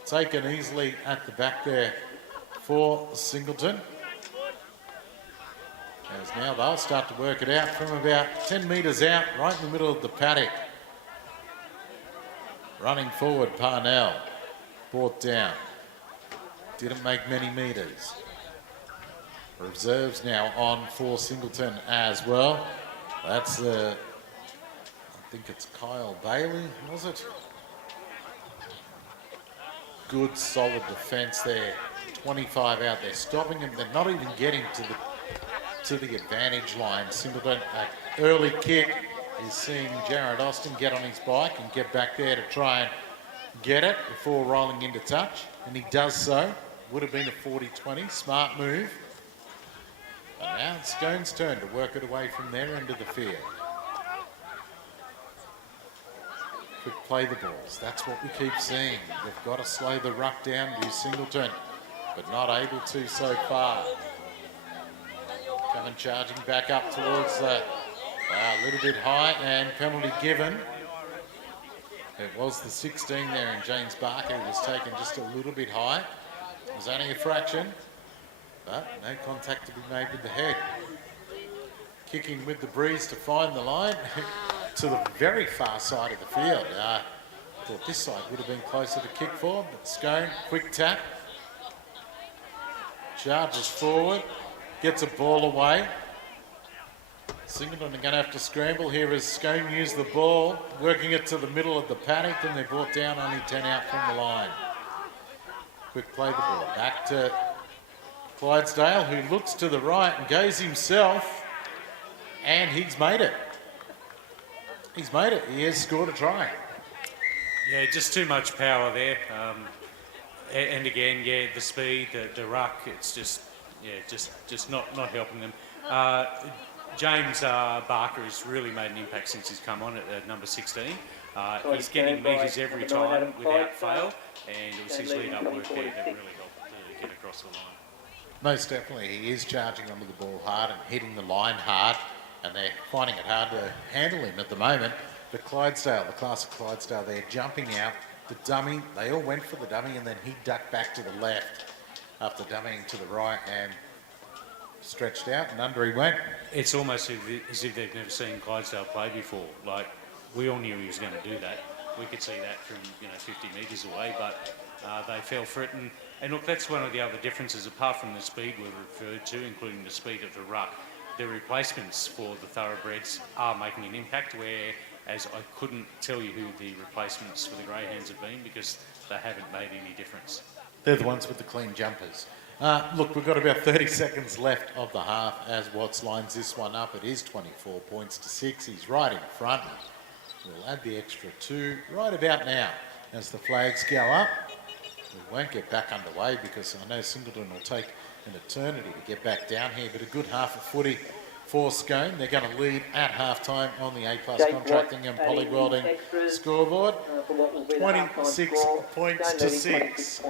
Taken easily at the back there for Singleton. As now they'll start to work it out from about 10 metres out, right in the middle of the paddock. Running forward, Parnell. Brought down. Didn't make many metres. Reserves now on for Singleton as well. That's I think it's Kyle Bailey, was it? Good solid defence there. 25 out there, stopping them. They're not even getting to the advantage line. Singleton, an early kick, is seeing Jared Austin get on his bike and get back there to try and get it before rolling into touch, and he does so. Would have been a 40-20, smart move. But now it's Scone's turn to work it away from their end of the field. Could play the balls, that's what we keep seeing. They've got to slow the ruck down to Singleton, but not able to so far. Coming charging back up towards a little bit high, and penalty given. It was the 16 there, and James Barker was taken just a little bit high. It was only a fraction, but no contact to be made with the head. Kicking with the breeze to find the line to the very far side of the field. Thought this side would have been closer to kick for, but Scone, quick tap. Charges forward, gets a ball away. Singleton are going to have to scramble here as Scone used the ball, working it to the middle of the paddock, and they're brought down only 10 out from the line. Quick play the ball back to Clydesdale, who looks to the right and goes himself, and he's made it. He's made it. He has scored a try. Yeah, just too much power there. And again, yeah, the speed, the ruck, it's just not helping them. James Barker has really made an impact since he's come on at number 16. He's getting metres every time without fail, and it was his lead-up work there that really helped to get across the line. Most definitely, he is charging onto the ball hard and hitting the line hard, and they're finding it hard to handle him at the moment. But Clydesdale, the class of Clydesdale, they're jumping out. The dummy, they all went for the dummy, and then he ducked back to the left after dummying to the right and stretched out, and under he went. It's almost as if they've never seen Clydesdale play before. Like, we all knew he was going to do that. We could see that from 50 metres away, but they fell for it. And look, that's one of the other differences, apart from the speed we've referred to, including the speed of the ruck. The replacements for the thoroughbreds are making an impact, whereas I couldn't tell you who the replacements for the greyhounds have been because they haven't made any difference. They're the ones with the clean jumpers. Look, we've got about 30 seconds left of the half as Watts lines this one up. It is 24 points to 6. He's right in front. We'll add the extra 2 right about now as the flags go up. We won't get back underway because I know Singleton will take an eternity to get back down here, but a good half of footy for Scone. They're going to lead at half-time on the A-Plus Contracting and Poly-Welding scoreboard. 26 points to 6.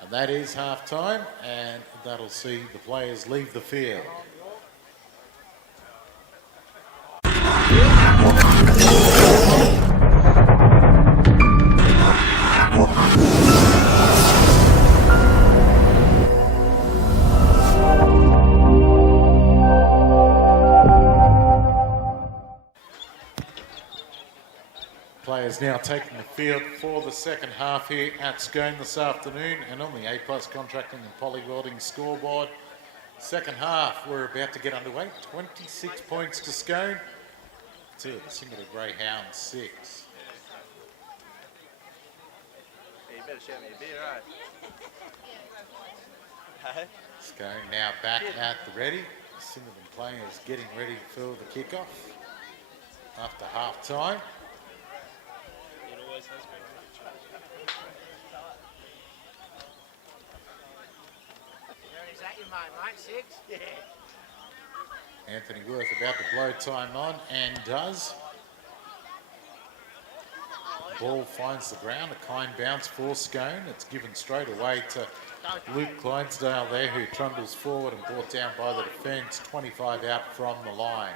And that is half-time, and that'll see the players leave the field. Players now taking the field for the second half here at Scone this afternoon, and on the A-Plus Contracting and Poly-Welding scoreboard. Second half, we're about to get underway. 26 points to Scone, 2 of the Singleton Greyhounds 6. Hey, you better show me a beer, right? Scone now back at the ready. Singleton players getting ready for the kickoff after half time. Is that your mate, mate? 6? Yeah. Anthony Worth about to blow time on, and does. Ball finds the ground, a kind bounce for Scone. It's given straight away to Luke Clydesdale there, who trundles forward and brought down by the defence. 25 out from the line.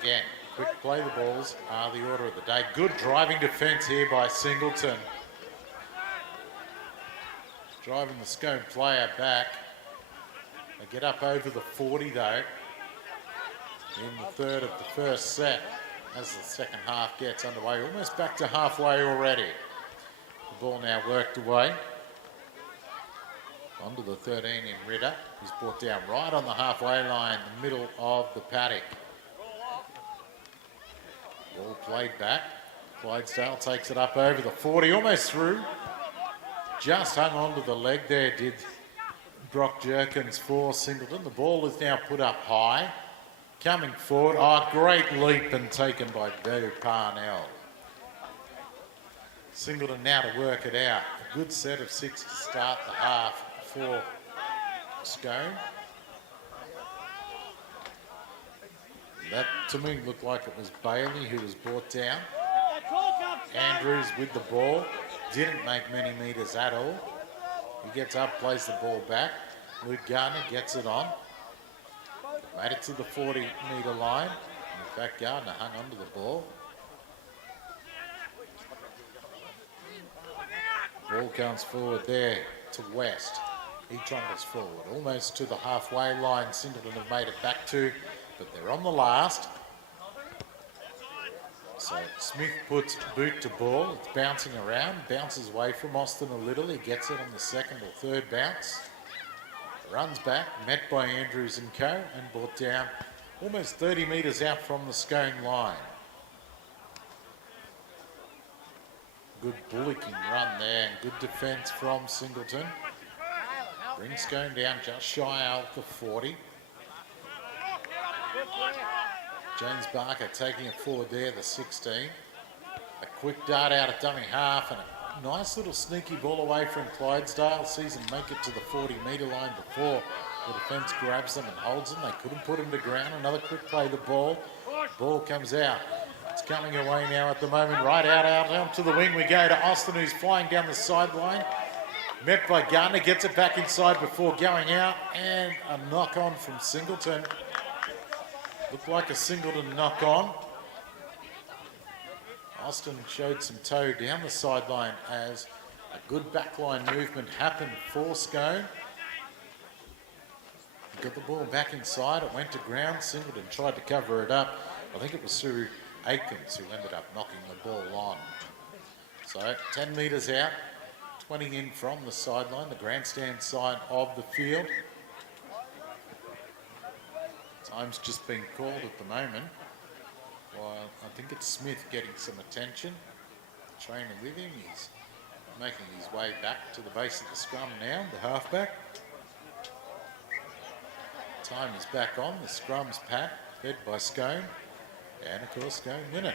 Again, quick play the balls are the order of the day. Good driving defence here by Singleton. Driving the Scone player back. They get up over the 40 though in the third of the first set as the second half gets underway. Almost back to halfway already. The ball now worked away. Onto the 13 in Ritter. He's brought down right on the halfway line, the middle of the paddock. Ball played back. Clydesdale takes it up over the 40, almost through. Just hung onto the leg there, did Brock Jerkins for Singleton. The ball is now put up high. Coming forward, great leap and taken by Beau Parnell. Singleton now to work it out. A good set of 6 to start the half for Scone. That to me looked like it was Bailey who was brought down. Andrews with the ball, didn't make many metres at all. He gets up, plays the ball back. Luke Gardner gets it on. Made it to the 40-metre line. In fact, Gardner hung onto the ball. Ball comes forward there to West. He trundles forward, almost to the halfway line. Singleton have made it back to, but they're on the last. So Smith puts boot to ball. It's bouncing around, bounces away from Austin a little. He gets it on the second or third bounce. Runs back, met by Andrews and co, and brought down almost 30 metres out from the Scone line. Good bullocking run there, and good defence from Singleton. Brings Scone down just shy of the 40. James Barker taking it forward there, the 16. A quick dart out of dummy half and a nice little sneaky ball away from Clydesdale. Sees them make it to the 40-metre line before the defence grabs them and holds them. They couldn't put him to ground. Another quick play the ball. Ball comes out. It's coming away now at the moment. Right out onto the wing we go to Austin, who's flying down the sideline. Met by Gardner, gets it back inside before going out, and a knock on from Singleton. Looked like a Singleton knock on. Austin showed some toe down the sideline as a good backline movement happened for Scone. Got the ball back inside, it went to ground. Singleton tried to cover it up. I think it was Sue Aikens who ended up knocking the ball on. So 10 metres out, 20 in from the sideline, the grandstand side of the field. Time's just been called at the moment. Well, I think it's Smith getting some attention. The trainer with him, he's making his way back to the base of the scrum now, the halfback. Time is back on, the scrum's packed, fed by Scone. And of course, Scone win it.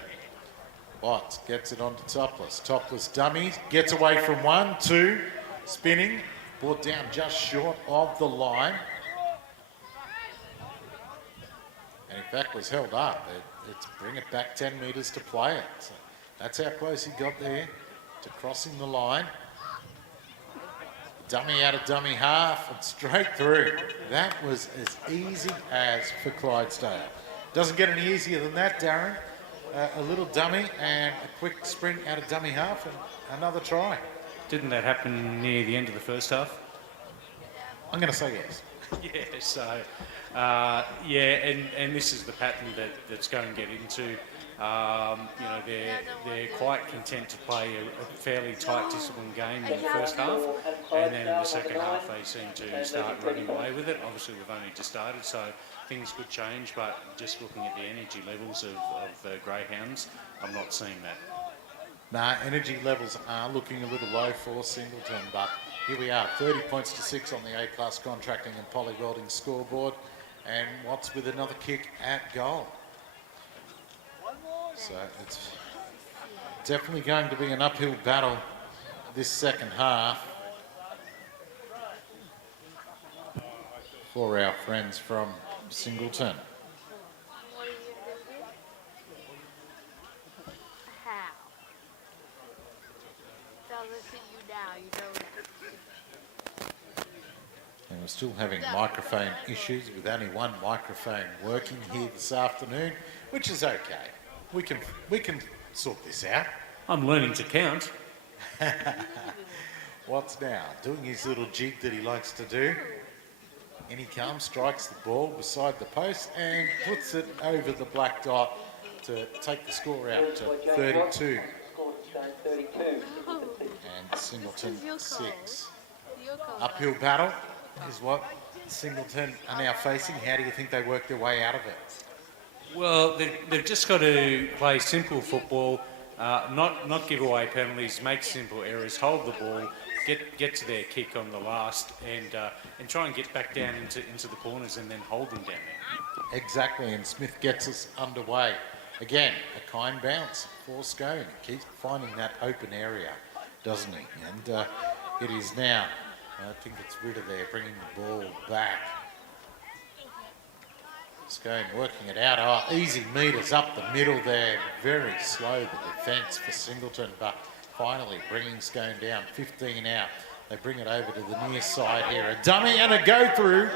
Watts gets it onto Topless. Topless dummies, gets away from 1, 2, spinning, brought down just short of the line. And in fact was held up. It's bring it back 10 metres to play it. So that's how close he got there to crossing the line. Dummy out of dummy half and straight through. That was as easy as for Clydesdale. Doesn't get any easier than that, Darren. A little dummy and a quick sprint out of dummy half and another try. Didn't that happen near the end of the first half? I'm going to say yes. Yeah, so, and this is the pattern that's going to get into. You know, they're quite content to play a fairly tight, disciplined game in the first half, and then in the second half they seem to start running away with it. Obviously, we've only just started, so things could change, but just looking at the energy levels of the Greyhounds, I'm not seeing that. Nah, energy levels are looking a little low for Singleton, but here we are, 30 points to 6 on the A-Class Contracting and Poly Welding scoreboard, and Watts with another kick at goal. So it's definitely going to be an uphill battle this second half for our friends from Singleton. How? Doesn't see you now, you know that. And we're still having microphone issues with only one microphone working here this afternoon, which is okay. We can sort this out. I'm learning to count. Watts now doing his little jig that he likes to do In he comes, strikes the ball beside the post and puts it over the black dot to take the score out to 32. Score to Scone 32. And Singleton Your call. 6. Your call. Uphill battle is what Singleton are now facing. How do you think they work their way out of it? Well, they've just got to play simple football, not give away penalties, make simple errors, hold the ball, get to their kick on the last, and try and get back down into the corners and then hold them down there. Exactly, and Smith gets us underway. Again, a kind bounce for Scone. Keeps finding that open area, doesn't he? And it is now. I think it's Ritter there bringing the ball back. Scone working it out. Oh, easy meters up the middle there. Very slow, the defence for Singleton, but finally bringing Scone down. 15 out. They bring it over to the near side here. A dummy and a go through.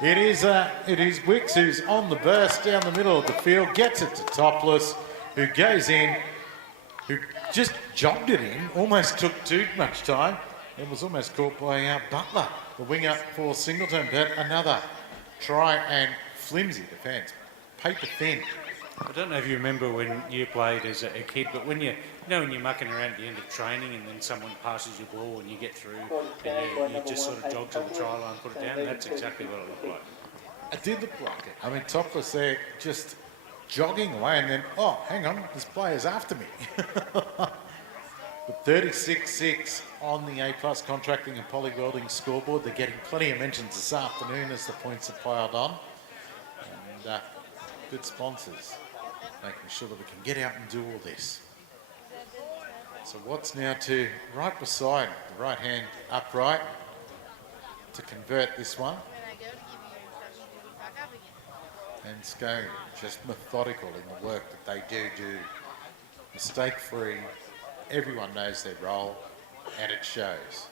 It is Wicks who's on the burst down the middle of the field, gets it to Topless, who goes in, who just jogged it in, almost took too much time, and was almost caught by Butler, the winger for Singleton. But another try and flimsy defence, paper thin. I don't know if you remember when you played as a kid, but when when you're mucking around at the end of training and then someone passes your ball and you get through and you just sort of jog to the try line, put it down, that's exactly what it looked like. It did look like it. I mean, Topless there just jogging away and then, oh, hang on, this player's after me. But 36-6 on the A-Plus Contracting and Poly Welding scoreboard. They're getting plenty of mentions this afternoon as the points are piled on. And good sponsors making sure that we can get out and do all this. So what's now to right beside the right hand upright to convert this one. When I go to give you your instructions, you will back up again. And Scone just methodical in the work that they do. Mistake free. Everyone knows their role and it shows.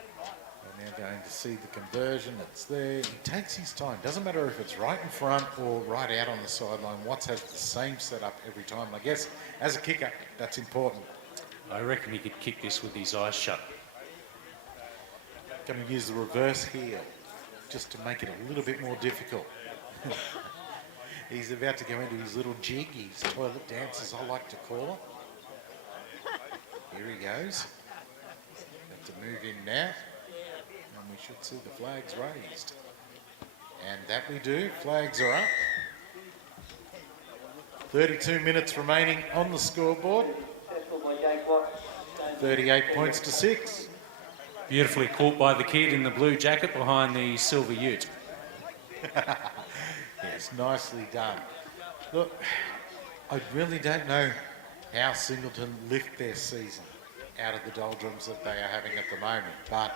We're now going to see the conversion. It's there. He takes his time. Doesn't matter if it's right in front or right out on the sideline. Watts has the same setup every time. I guess as a kicker, that's important. I reckon he could kick this with his eyes shut. Going to use the reverse heel just to make it a little bit more difficult. He's about to go into his little jig, his toilet dance, as I like to call it. Here he goes. Have to move in now. And we should see the flags raised. And that we do. Flags are up. 32 minutes remaining on the scoreboard. 38 points to 6. Beautifully caught by the kid in the blue jacket behind the silver ute. Yes, nicely done. Look, I really don't know how Singleton lift their season out of the doldrums that they are having at the moment, but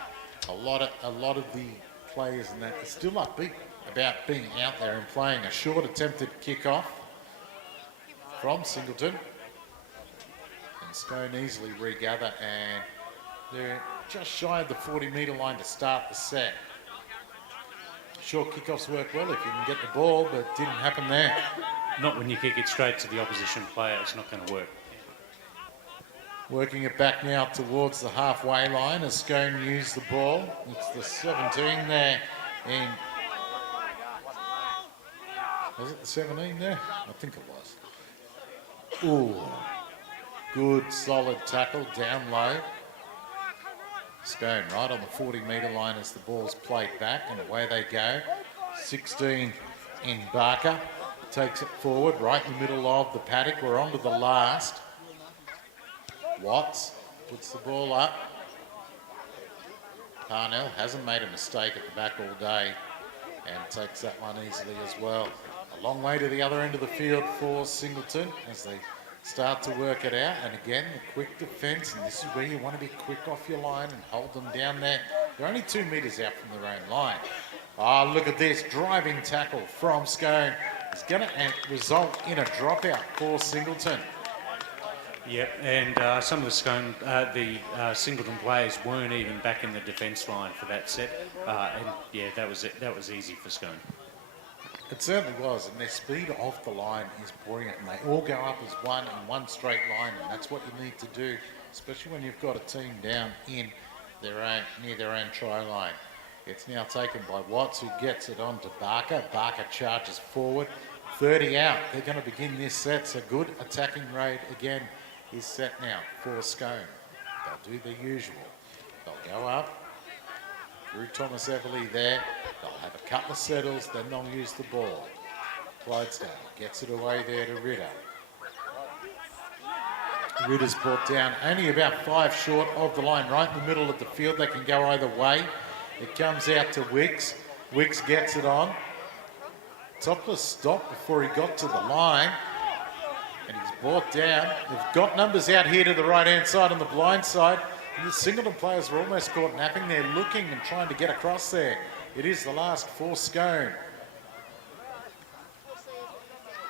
a lot of the players in that are still upbeat about being out there and playing. A short attempted kick-off from Singleton. And Scone easily regather, and they're just shy of the 40-metre line to start the set. Short kickoffs work well if you can get the ball, but it didn't happen there. Not when you kick it straight to the opposition player, it's not going to work. Working it back now towards the halfway line as Scone used the ball. It's the 17 there. And was it the 17 there? I think it was. Ooh, good solid tackle down low. Scone right on the 40-metre line as the ball's played back, and away they go. 16 in Barker. Takes it forward right in the middle of the paddock. We're on to the last. Watts puts the ball up. Parnell hasn't made a mistake at the back all day and takes that one easily as well. A long way to the other end of the field for Singleton as they start to work it out. And again, the quick defence, and this is where you want to be quick off your line and hold them down there. They're only 2 metres out from their own line. Oh, look at this driving tackle from Scone. It's going to result in a dropout for Singleton. Yep, and some of the Singleton players weren't even back in the defence line for that set, and yeah, that was it. That was easy for Scone. It certainly was, and their speed off the line is brilliant, and they all go up as one in one straight line, and that's what you need to do, especially when you've got a team down in their own near their own try line. It's now taken by Watts, who gets it on to Barker. Barker charges forward. 30 out. They're going to begin this set. So good attacking raid again is set now for Scone. They'll do the usual. They'll go up. Drew Thomas Everly there. They'll have a couple of settles, then they'll use the ball. Clydesdale gets it away there to Ritter. Ritter's brought down only about 5 short of the line, right in the middle of the field. They can go either way. It comes out to Wicks. Wicks gets it on. Topless stopped before he got to the line. And he's brought down. They've got numbers out here to the right-hand side on the blind side. And the Singleton players were almost caught napping there, looking and trying to get across there. It is the last for Scone.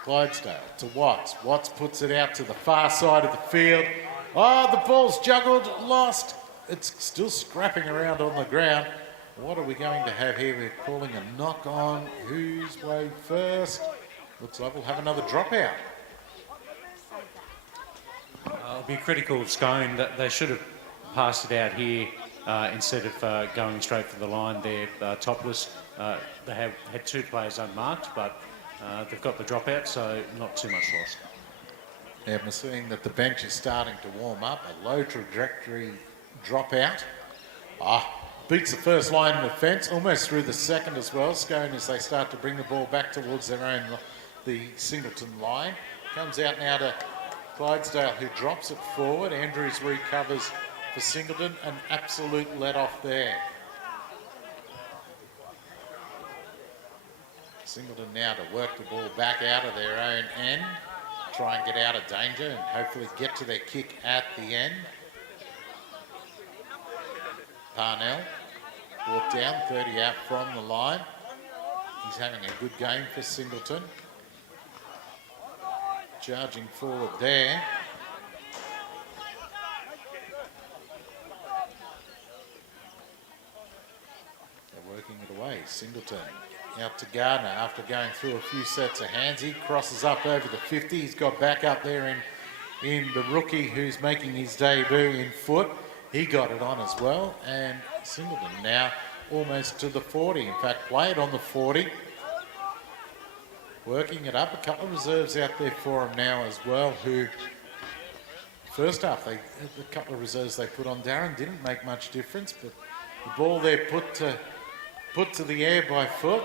Clydesdale to Watts. Watts puts it out to the far side of the field. Oh, the ball's juggled, lost. It's still scrapping around on the ground. What are we going to have here? We're calling a knock on. Whose way first? Looks like we'll have another dropout. I'll be critical of Scone. That they should have passed it out here instead of going straight for the line there, topless. They have had 2 players unmarked, but they've got the dropout, so not too much loss. Yeah, we're seeing that the bench is starting to warm up. A low trajectory dropout. Beats the first line of defence, almost through the second as well. Scone, as they start to bring the ball back towards their own, the Singleton line. Comes out now to Clydesdale, who drops it forward. Andrews recovers for Singleton. An absolute let-off there. Singleton now to work the ball back out of their own end. Try and get out of danger and hopefully get to their kick at the end. Parnell brought down, 30 out from the line. He's having a good game for Singleton. Charging forward there. They're working it away. Singleton out to Gardner after going through a few sets of hands. He crosses up over the 50. He's got back up there in the rookie who's making his debut in Foot. He got it on as well. And Singleton now almost to the 40. In fact, played on the 40. Working it up. A couple of reserves out there for him now as well, who first half, a couple of reserves they put on Darren didn't make much difference, but the ball there put to the air by Foot.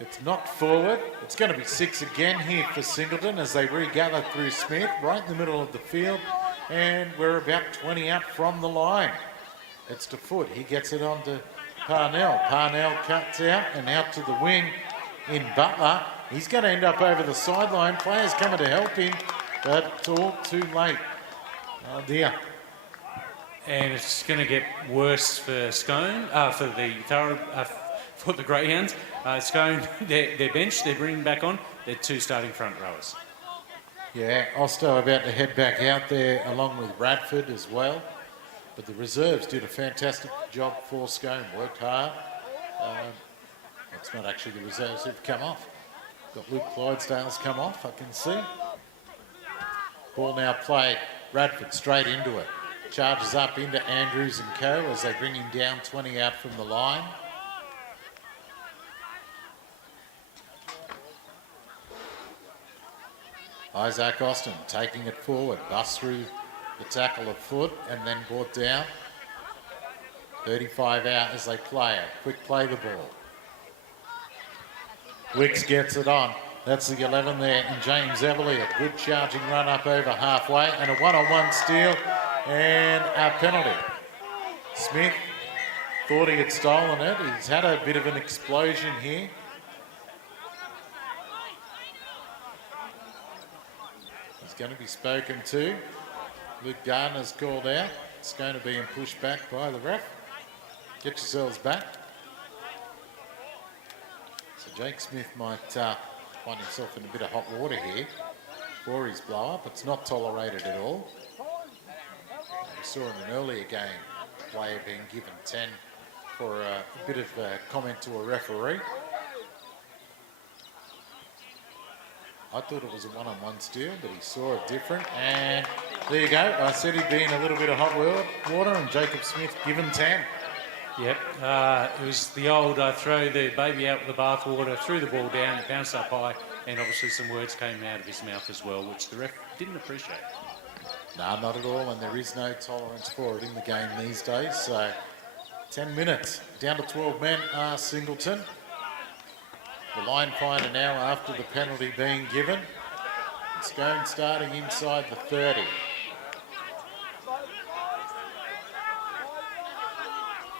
It's knocked forward. It's going to be 6 again here for Singleton as they regather through Smith, right in the middle of the field. And we're about 20 out from the line. It's to Foot. He gets it on to Parnell. Parnell cuts out and out to the wing in Butler. He's going to end up over the sideline. Players coming to help him, but it's all too late. Oh dear. And it's going to get worse for Scone, for the Greyhounds. Scone, their bench, they're bringing back on their 2 starting front rowers. Yeah, Osto about to head back out there along with Radford as well. But the reserves did a fantastic job for Scone, worked hard. It's not actually the reserves who've come off. Got Luke Clydesdale's come off, I can see. Ball now played. Radford straight into it. Charges up into Andrews and co as they bring him down 20 out from the line. Isaac Austin taking it forward. Busts through the tackle of Foot and then brought down. 35 out as they play it. Quick play the ball. Wicks gets it on. That's the 11 there. And James Everly, a good charging run up over halfway. And a one-on-one steal and a penalty. Smith thought he had stolen it. He's had a bit of an explosion here. He's going to be spoken to. Luke Gardner's called out. It's going to be pushed back by the ref. Get yourselves back. So Jake Smith might find himself in a bit of hot water here for his blow-up. It's not tolerated at all. We saw in an earlier game a player being given 10 for a bit of comment to a referee. I thought it was a one-on-one steal, but he saw it different. And there you go. I said he'd be in a little bit of hot water, and Jacob Smith given 10. Yep, it was the old throw the baby out with the bathwater, threw the ball down, it bounced up high, and obviously some words came out of his mouth as well, which the ref didn't appreciate. No, not at all, and there is no tolerance for it in the game these days. So 10 minutes, down to 12 men are Singleton. The line finder now after the penalty being given. Scone starting inside the 30.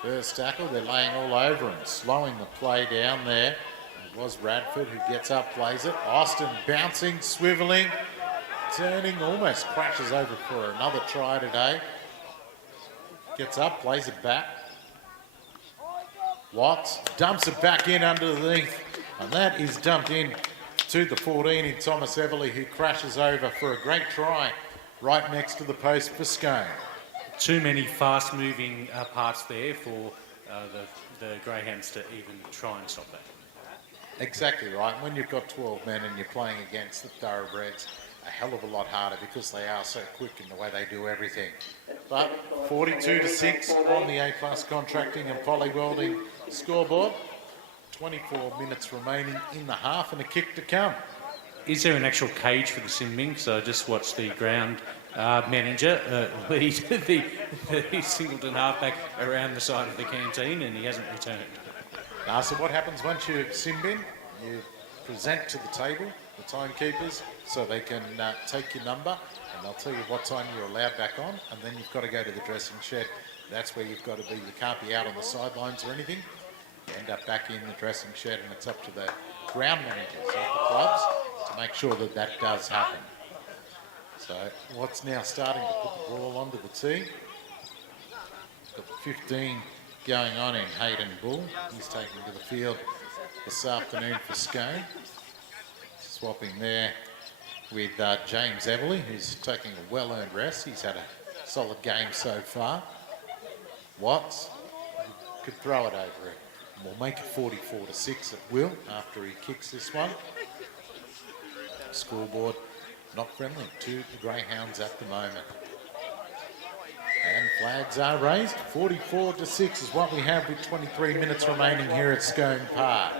First tackle, they're laying all over him, slowing the play down there. It was Radford who gets up, plays it. Austin bouncing, swivelling, turning, almost crashes over for another try today. Gets up, plays it back. Watts dumps it back in underneath, and that is dumped in to the 14 in Thomas Everly, who crashes over for a great try right next to the post for Scone. Too many fast-moving parts there for the Greyhounds to even try and stop that. Exactly right. When you've got 12 men and you're playing against the thoroughbreds, a hell of a lot harder because they are so quick in the way they do everything. But 42-6 on the A-Plus Contracting and Poly Welding scoreboard. 24 minutes remaining in the half and a kick to come. Is there an actual cage for the Simbing? So I just watched the ground manager lead the Singleton halfback around the side of the canteen, and he hasn't returned. So what happens once you sim bin? You present to the table, the timekeepers, so they can take your number, and they'll tell you what time you're allowed back on, and then you've got to go to the dressing shed. That's where you've got to be. You can't be out on the sidelines or anything. You end up back in the dressing shed, and it's up to the ground managers of the clubs to make sure that that does happen. So what's now starting to put the ball onto the tee? Got the 15 going on in Hayden Bull. He's taking to the field this afternoon for Scone. Swapping there with James Everly, who's taking a well-earned rest. He's had a solid game so far. Watts could throw it over it. We'll make it 44-6 at will after he kicks this one. Scoreboard not friendly to the Greyhounds at the moment. And flags are raised. 44-6 is what we have with 23 minutes remaining here at Scone Park.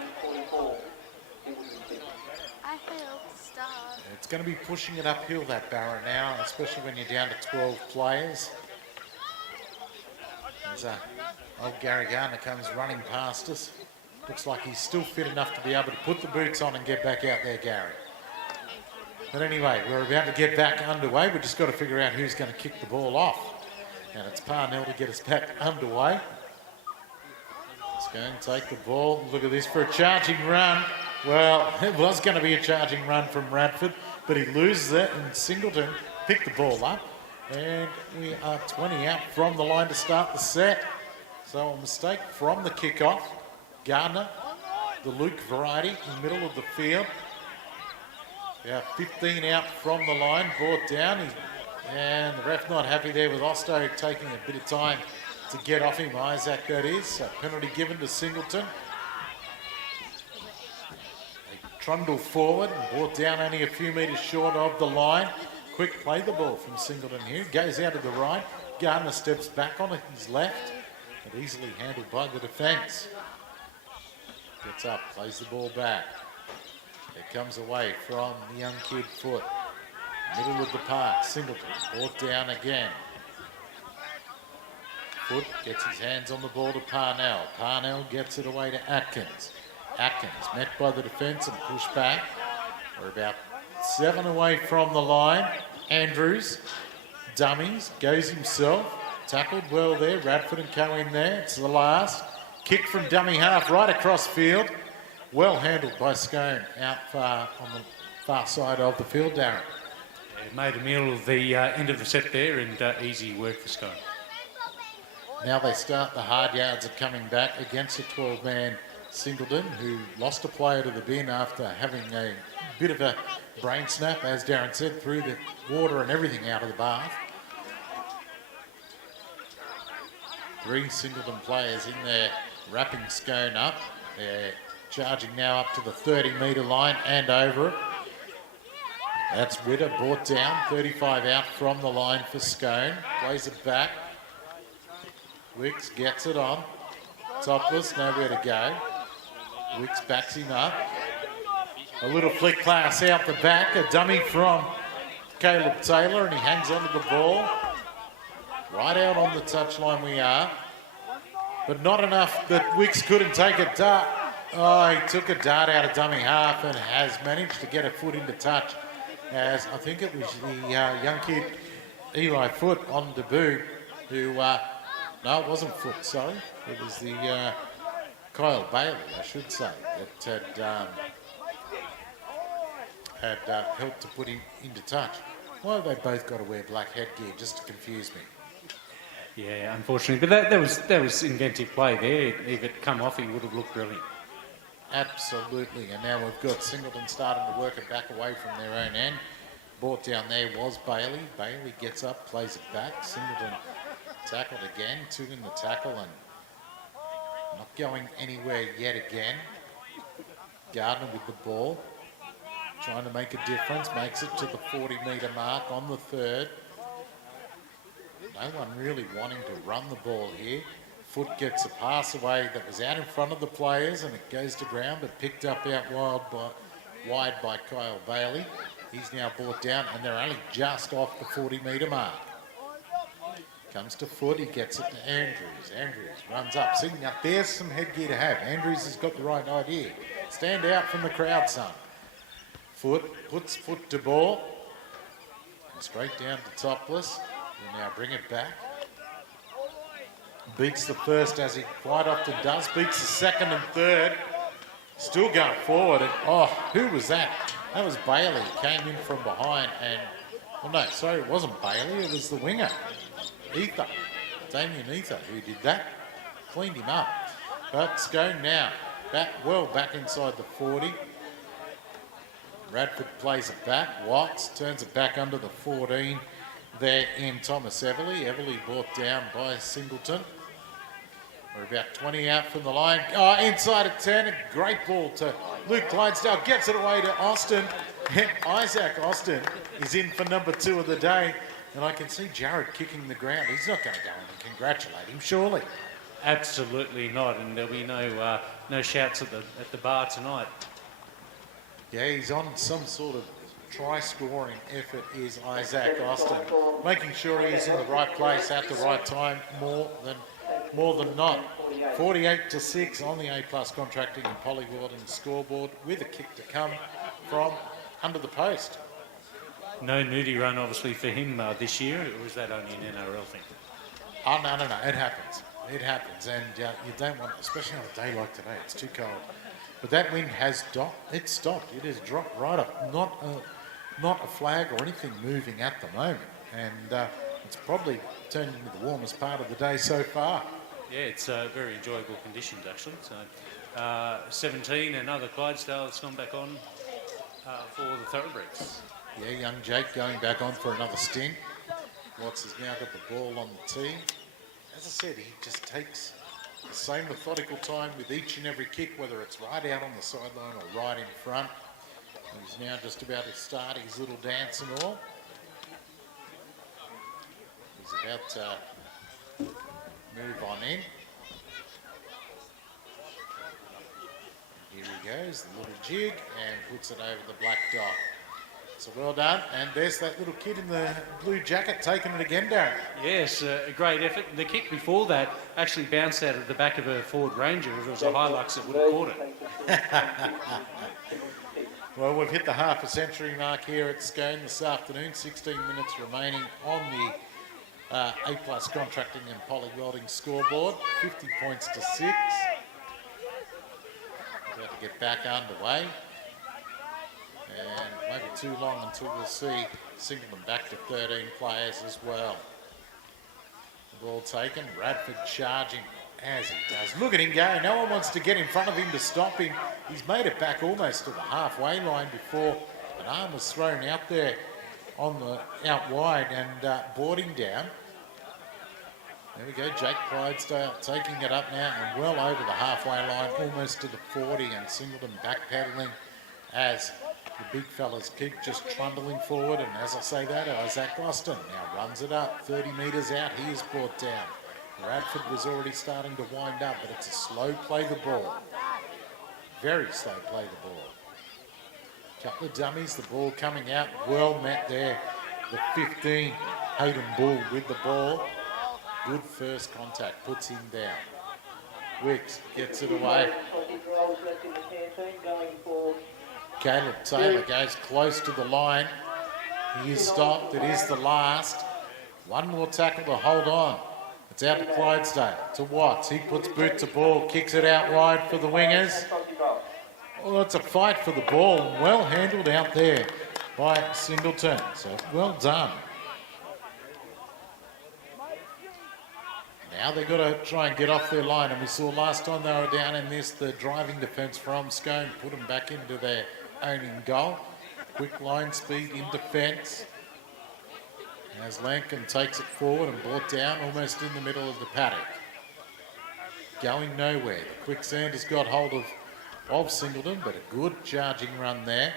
It's going to be pushing it uphill, that Barra now, especially when you're down to 12 players. As old Gary Gardner comes running past us. Looks like he's still fit enough to be able to put the boots on and get back out there, Gary. But anyway, we're about to get back underway. We've just got to figure out who's going to kick the ball off. And it's Parnell to get us back underway. Let's go and take the ball. Look at this for a charging run. Well, it was going to be a charging run from Radford, but he loses it, and Singleton picked the ball up. And we are 20 out from the line to start the set. So a mistake from the kickoff. Gardner, the Luke variety, in the middle of the field. Yeah, 15 out from the line, brought down. And the ref not happy there with Osto taking a bit of time to get off him, Isaac that is. So penalty given to Singleton. They trundle forward and brought down only a few metres short of the line. Quick play the ball from Singleton here. Goes out to the right. Gardner steps back on his left. But easily handled by the defence. Gets up, plays the ball back. It comes away from the young kid Foot. Middle of the park, Singleton brought down again. Foot gets his hands on the ball to Parnell. Parnell gets it away to Atkins. Atkins met by the defence and pushed back. We're about 7 away from the line. Andrews, dummies, goes himself. Tackled well there, Radford and Co in there. It's the last. Kick from dummy half right across field. Well handled by Scone out far on the far side of the field, Darren. Made a meal of the end of the set there, and easy work for Scone. Now they start the hard yards of coming back against a 12-man Singleton, who lost a player to the bin after having a bit of a brain snap, as Darren said, threw the water and everything out of the bath. 3 Singleton players in there wrapping Scone up. They're charging now up to the 30-metre line and over it. That's Witter brought down, 35 out from the line for Scone. Plays it back. Wicks gets it on. Topless, nowhere to go. Wicks backs him up. A little flick pass out the back, a dummy from Caleb Taylor, and he hangs onto the ball. Right out on the touchline we are. But not enough that Wicks couldn't take a dart. Oh, he took a dart out of dummy half and has managed to get a foot into touch. As I think it was the young kid, Eli Foot, on debut, who, no, it wasn't Foot, sorry. It was the Kyle Bailey, I should say, that had helped to put him into touch. Why have they both got to wear black headgear, just to confuse me? Yeah, unfortunately, but that was inventive play there. If it come off, he would have looked brilliant. Absolutely, and now we've got Singleton starting to work it back away from their own end. Brought down there was Bailey. Bailey gets up, plays it back. Singleton tackled again, two in the tackle and not going anywhere yet again. Gardner with the ball, trying to make a difference, makes it to the 40-metre mark on the third. No one really wanting to run the ball here. Foot gets a pass away that was out in front of the players and it goes to ground, but picked up out wide by Kyle Bailey. He's now brought down and they're only just off the 40-metre mark. Comes to Foot, he gets it to Andrews. Andrews runs up, see now there's some headgear to have. Andrews has got the right idea. Stand out from the crowd, son. Foot puts foot to ball. And straight down to Topless. Will now bring it back. Beats the first as he quite often does. Beats the second and third. Still going forward. And, oh, who was that? That was Bailey. Came in from behind and... Well, no, sorry, it wasn't Bailey. It was the winger. Ether. Damien Ether who did that. Cleaned him up. But Scone now. Back inside the 40. Radford plays it back. Watts turns it back under the 14. There in Thomas Everly. Everly brought down by Singleton. We're about 20 out from the line. Oh, inside at 10. A great ball to Luke Clydesdale. Gets it away to Austin. And Isaac Austin is in for number 2 of the day. And I can see Jared kicking the ground. He's not going to go and congratulate him, surely. Absolutely not. And there'll be no shouts at the bar tonight. Yeah, he's on some sort of try-scoring effort is Isaac Austin, making sure he is in the right place at the right time more than not. 48-6 on the A+ Contracting and Polywelding scoreboard with a kick to come from under the post. No nudie run, obviously, for him this year, or is that only an NRL thing? Oh, no, it happens. It happens, and you don't want, especially on a day like today, it's too cold. But that wind has stopped. It stopped. It has dropped right up. Not a flag or anything moving at the moment. And it's probably turned into the warmest part of the day so far. Yeah, it's very enjoyable conditions, actually. So 17, another Clydesdale that's gone back on for the Thoroughbreds. Yeah, young Jake going back on for another stint. Watts has now got the ball on the tee. As I said, he just takes the same methodical time with each and every kick, whether it's right out on the sideline or right in front. He's now just about to start his little dance and all. He's about to move on in. Here he goes, the little jig, and puts it over the black dot. So well done, and there's that little kid in the blue jacket taking it again, Darren. Yes, a great effort. The kick before that actually bounced out of the back of a Ford Ranger. If it was a Hilux, it would have caught it. Well, we've hit the half a century mark here at Scone this afternoon. 16 minutes remaining on the A+ Contracting and Polywelding scoreboard. 50 points to 6. About to get back underway. And maybe too long until we'll see Singleton back to 13 players as well. The ball taken, Radford charging as he does. Look at him go. No one wants to get in front of him to stop him. He's made it back almost to the halfway line before an arm was thrown out there on the out wide and brought him down. There we go, Jake Clydesdale taking it up now and well over the halfway line, almost to the 40, and Singleton backpedaling as the big fellas keep just trundling forward. And as I say that, Isaac Austin now runs it up 30 metres out. He is brought down. Bradford was already starting to wind up, but it's a slow play the ball. Very slow play the ball. Couple of dummies, the ball coming out, well met there. The 15, Hayden Bull with the ball. Good first contact, puts him down. Wicks gets it away. Caleb Taylor goes close to the line. He is stopped, it is the last. One more tackle to hold on. It's out to Clydesdale, to Watts. He puts boot to ball, kicks it out wide for the wingers. Well, it's a fight for the ball, well handled out there by Singleton, so well done. Now they've got to try and get off their line, and we saw last time they were down in this, the driving defence from Scone put them back into their owning goal. Quick line speed in defence. As Lankin takes it forward and brought down almost in the middle of the paddock. Going nowhere. The quicksand has got hold of Singleton, but a good charging run there.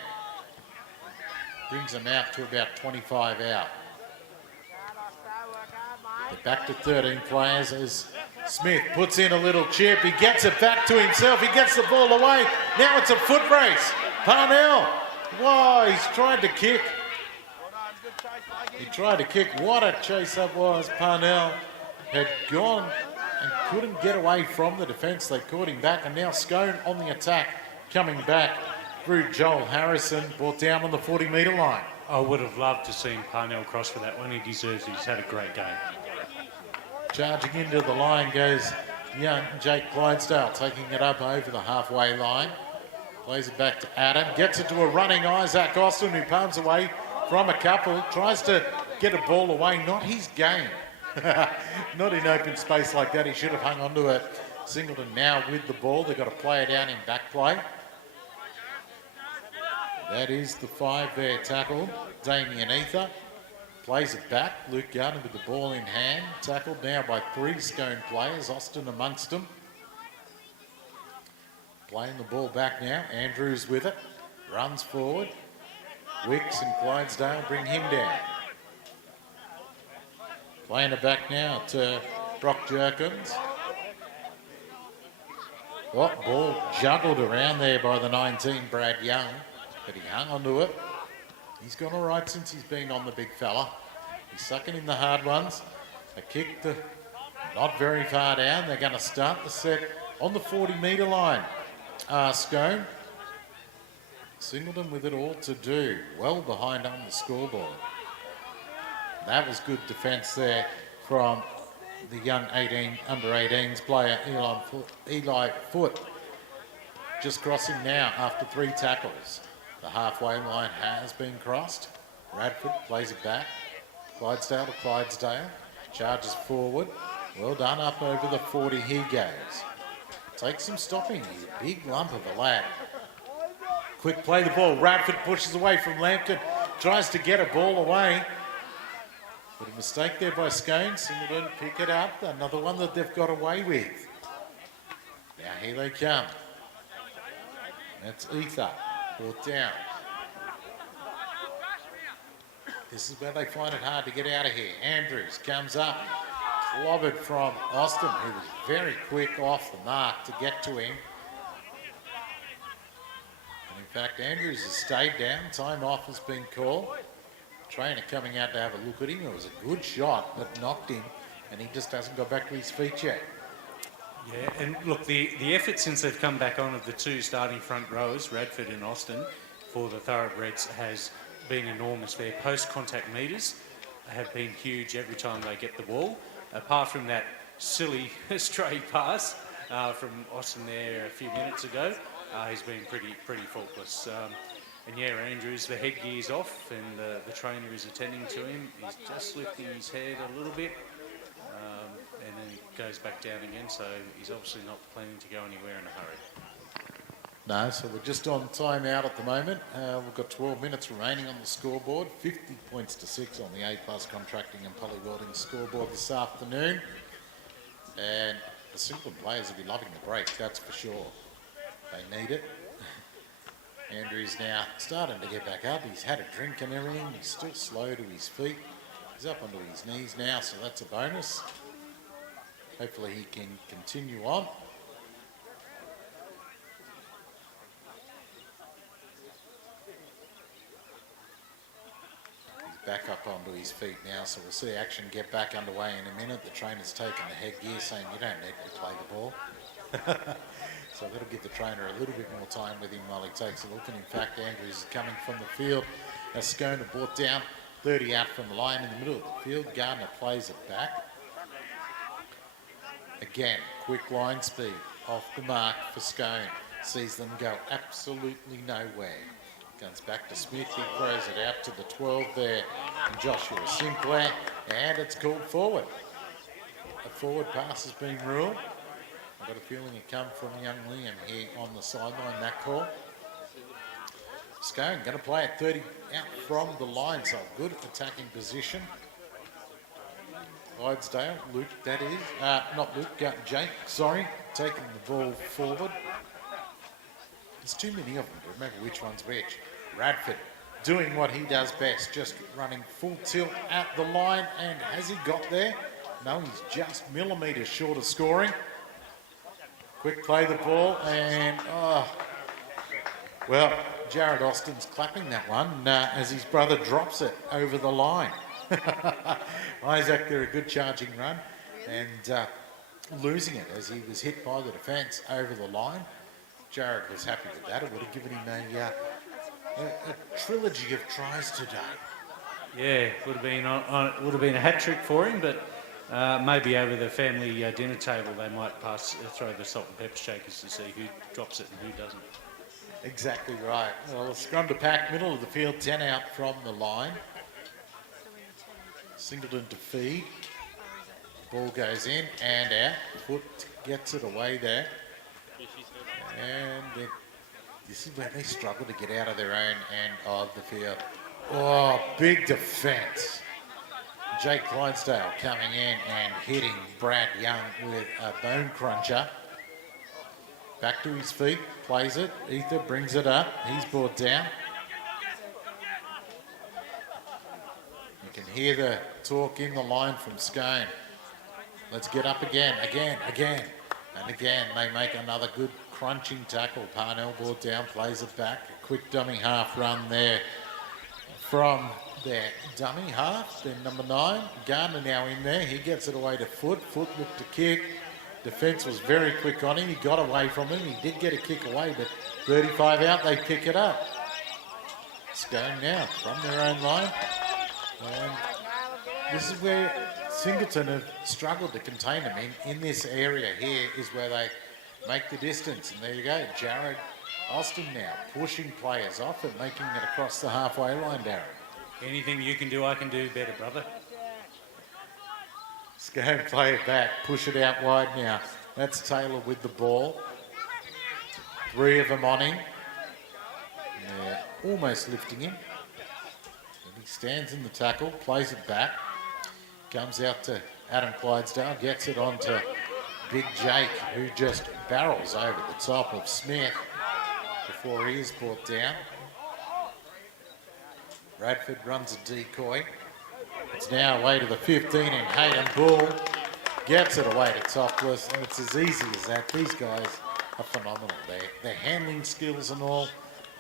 Brings them out to about 25 out. They're back to 13 players as Smith puts in a little chip. He gets it back to himself. He gets the ball away. Now it's a foot race. Parnell. Whoa, he's tried to kick. He tried to kick. What a chase that was. Parnell had gone and couldn't get away from the defence. They caught him back, and now Scone on the attack, coming back through Joel Harrison, brought down on the 40-metre line. I would have loved to see Parnell cross for that one. He deserves it. He's had a great game. Charging into the line goes young Jake Clydesdale, taking it up over the halfway line. Plays it back to Adam. Gets it to a running Isaac Austin, who palms away from a couple. Tries to get a ball away. Not his game. Not in open space like that. He should have hung onto it. Singleton now with the ball. They've got to play it down in back play. That is the 5 there tackle. Damien Ether plays it back. Luke Gardner with the ball in hand. Tackled now by 3 Scone players. Austin amongst them. Playing the ball back now. Andrews with it. Runs forward. Wicks and Clydesdale bring him down. Playing it back now to Brock Jerkins. Oh, ball juggled around there by the 19, Brad Young, but he hung onto it. He's gone all right since he's been on the big fella. He's sucking in the hard ones. A kick to not very far down. They're going to start the set on the 40-metre line. Scone. Singleton with it all to do. Well behind on the scoreboard. That was good defence there from the young under 18s player, Eli Foot. Just crossing now after 3 tackles. The halfway line has been crossed. Radford plays it back. Clydesdale to Clydesdale. Charges forward. Well done up over the 40 he goes. Takes some stopping. He's a big lump of a lad. Quick play the ball. Radford pushes away from Lampton. Tries to get a ball away. But a mistake there by Scone. Singleton pick it up. Another one that they've got away with. Now here they come. That's Ether. Brought down. This is where they find it hard to get out of here. Andrews comes up. Clobbered from Austin, who was very quick off the mark to get to him. And in fact, Andrews has stayed down. Time off has been called. Trainer coming out to have a look at him. It was a good shot, but knocked him, and he just hasn't got back to his feet yet. Yeah, and look, the effort since they've come back on of the 2 starting front rows, Radford and Austin, for the Thoroughbreds has been enormous. Their post-contact metres have been huge every time they get the ball. Apart from that silly stray pass from Austin there a few minutes ago, he's been pretty faultless. And yeah, Andrews, the headgear's off, and the trainer is attending to him. He's just lifting his head a little bit, and then he goes back down again. So he's obviously not planning to go anywhere in a hurry. No, so we're just on time out at the moment. We've got 12 minutes remaining on the scoreboard. 50 points to 6 on the A-Plus Contracting and Poly Welding scoreboard this afternoon. And the Singleton players will be loving the break, that's for sure. They need it. Andrew's now starting to get back up. He's had a drink and everything. He's still slow to his feet. He's up onto his knees now, so that's a bonus. Hopefully he can continue on. He's back up onto his feet now, so we'll see action get back underway in a minute. The trainer's taken the headgear, saying you don't need to play the ball. So that'll give the trainer a little bit more time with him while he takes a look. And in fact, Andrews is coming from the field. As Scone are brought down, 30 out from the line in the middle of the field. Gardner plays it back. Again, quick line speed off the mark for Scone. Sees them go absolutely nowhere. Comes back to Smith. He throws it out to the 12 there. And Joshua Sinclair. And it's called forward. A forward pass has been ruled. I've got a feeling it come from young Liam here on the sideline, that call. Scone going to play at 30 out from the line, so good attacking position. Clydesdale, Luke that is, not Luke, Jake, sorry, taking the ball forward. There's too many of them to remember which one's which. Radford doing what he does best, just running full tilt at the line, and has he got there? No, he's just millimetres short of scoring. Quick play the ball, and well, Jared Austin's clapping that one as his brother drops it over the line. Isaac, they're a good charging run, and losing it as he was hit by the defence over the line. Jared was happy with that. It would have given him a trilogy of tries today. Yeah, would have been a hat trick for him, but maybe over the family dinner table they might throw the salt and pepper shakers to see who drops it and who doesn't. Exactly right. Well, scrum to pack, middle of the field, 10 out from the line. Singleton to feed. Ball goes in and out. Foot gets it away there. And this is where they struggle to get out of their own end of the field. Oh, big defence. Jake Clydesdale coming in and hitting Brad Young with a bone cruncher. Back to his feet, plays it. Ether brings it up. He's brought down. You can hear the talk in the line from Scone. Let's get up again. And again, they make another good crunching tackle. Parnell brought down, plays it back. A quick dummy half run there from their dummy half. Then number 9, Gardner now in there. He gets it away to Foot. Foot looked to kick. Defence was very quick on him. He got away from him. He did get a kick away, but 35 out, they pick it up. Scone now from their own line. And this is where Singleton have struggled to contain them. In this area here is where they make the distance. And there you go, Jared Austin now pushing players off and making it across the halfway line, Darren. Anything you can do, I can do better, brother. Scone play it back, push it out wide now. That's Taylor with the ball. 3 of them on him. They're almost lifting him. And he stands in the tackle, plays it back. Comes out to Adam Clydesdale, gets it on to Big Jake, who just barrels over the top of Smith before he is brought down. Radford runs a decoy. It's now away to the 15 and Hayden Bull gets it away to Topless, and it's as easy as that. These guys are phenomenal. Their handling skills and all,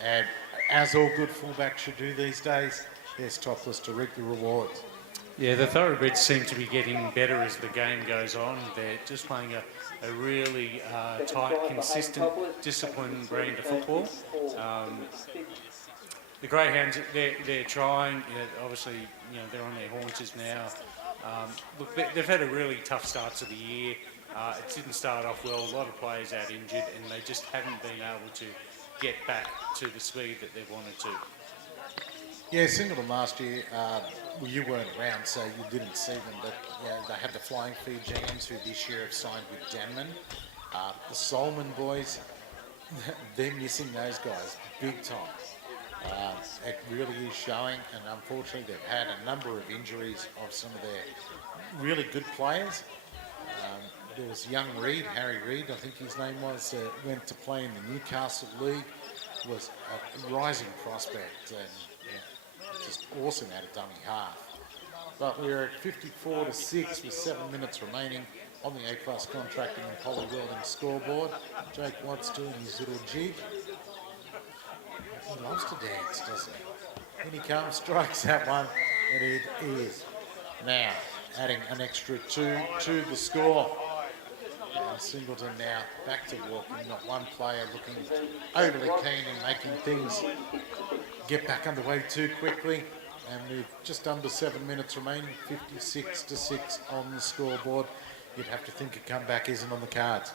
and as all good fullbacks should do these days, there's Topless to reap the rewards. Yeah, the thoroughbreds seem to be getting better as the game goes on. They're just playing a really tight, consistent, disciplined brand of football. The Greyhounds, they're trying. Obviously, they're on their haunches now. Look, they've had a really tough start to the year. It didn't start off well. A lot of players out injured, and they just haven't been able to get back to the speed that they wanted to. Yeah, Singleton last year, well, you weren't around, so you didn't see them, but they had the Flying Fijians, who this year have signed with Denman. The Solomon boys, they're missing those guys big time. It really is showing, and unfortunately they've had a number of injuries of some of their really good players. There was young Reid, Harry Reid, I think his name was, went to play in the Newcastle League, was a rising prospect, and just awesome out of dummy half. But we're at 54-6 with 7 minutes remaining on the A-Class Contracting and Poly Welding scoreboard. Jake Watts doing his little jig. He loves to dance, doesn't he? In he comes, strikes that one, and it is now adding an extra 2 to the score. And Singleton now back to walking, not one player looking overly keen in making things get back underway too quickly. And with just under 7 minutes remaining, 56-6 on the scoreboard. You'd have to think a comeback isn't on the cards.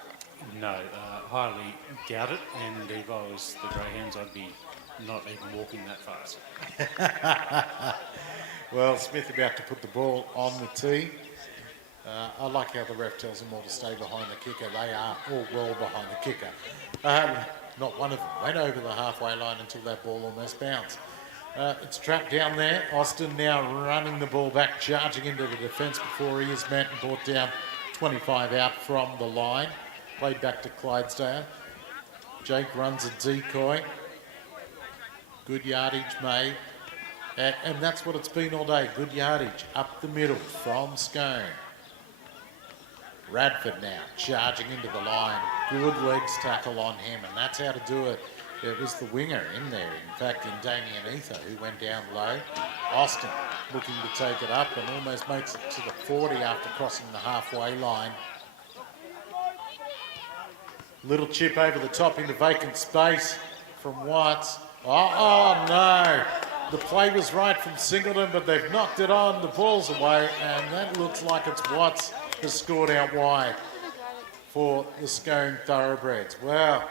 No, highly doubt it. And if I was the Greyhounds, I'd be not even walking that fast. Well, Smith about to put the ball on the tee. I like how the ref tells them all to stay behind the kicker. They are all well behind the kicker. Not one of them went over the halfway line until that ball almost bounced. It's trapped down there. Austin now running the ball back, charging into the defence before he is met and brought down 25 out from the line. Played back to Clydesdale. Jake runs a decoy. Good yardage made. And that's what it's been all day. Good yardage up the middle from Scone. Radford now charging into the line. Good legs tackle on him, and that's how to do it. It was the winger in there, in fact, in Damien Ether, who went down low. Austin looking to take it up and almost makes it to the 40 after crossing the halfway line. Little chip over the top into vacant space from Watts. Oh no! The play was right from Singleton, but they've knocked it on. The ball's away, and that looks like it's Watts has scored out wide for the Scone Thoroughbreds. Well,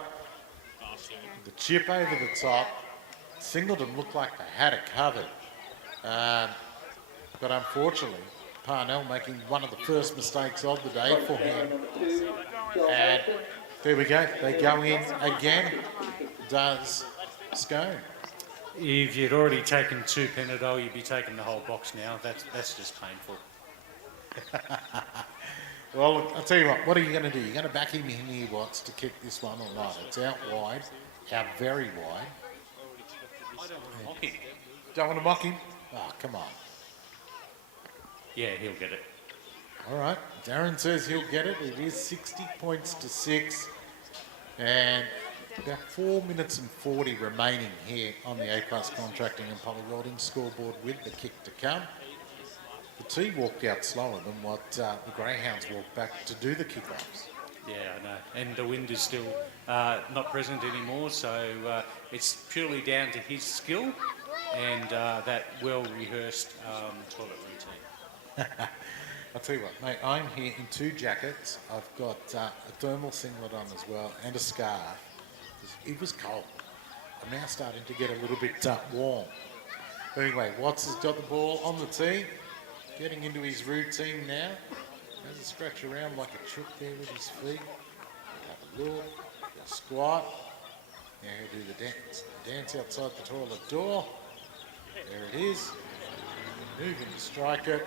the chip over the top. Singleton looked like they had it covered. But unfortunately, Parnell making one of the first mistakes of the day for him. And there we go. They go in again. Does Scone. If you'd already taken 2 Panadol, you'd be taking the whole box now. That's just painful. Well, look, I'll tell you what are you going to do? You're going to back him in here, Watts, to kick this one or not? It's out wide, out very wide. Don't want to mock him? Oh, come on. Yeah, he'll get it. All right, Darren says he'll get it. It is 60 points to 6. And about 4 minutes and 40 remaining here on the A-Class Contracting and Poly Welding scoreboard with the kick to come. The tee walked out slower than what the Greyhounds walked back to do the kickoffs. Yeah, I know. And the wind is still not present anymore, so it's purely down to his skill and that well-rehearsed toilet routine. I'll tell you what, mate, I'm here in 2 jackets. I've got a thermal singlet on as well and a scarf. It was cold. I'm now starting to get a little bit warm. But anyway, Watts has got the ball on the tee, getting into his routine now. Has a scratch around like a chook there with his feet. Have a look, a squat. Now he'll do the dance outside the toilet door. There it is. Moving to strike it.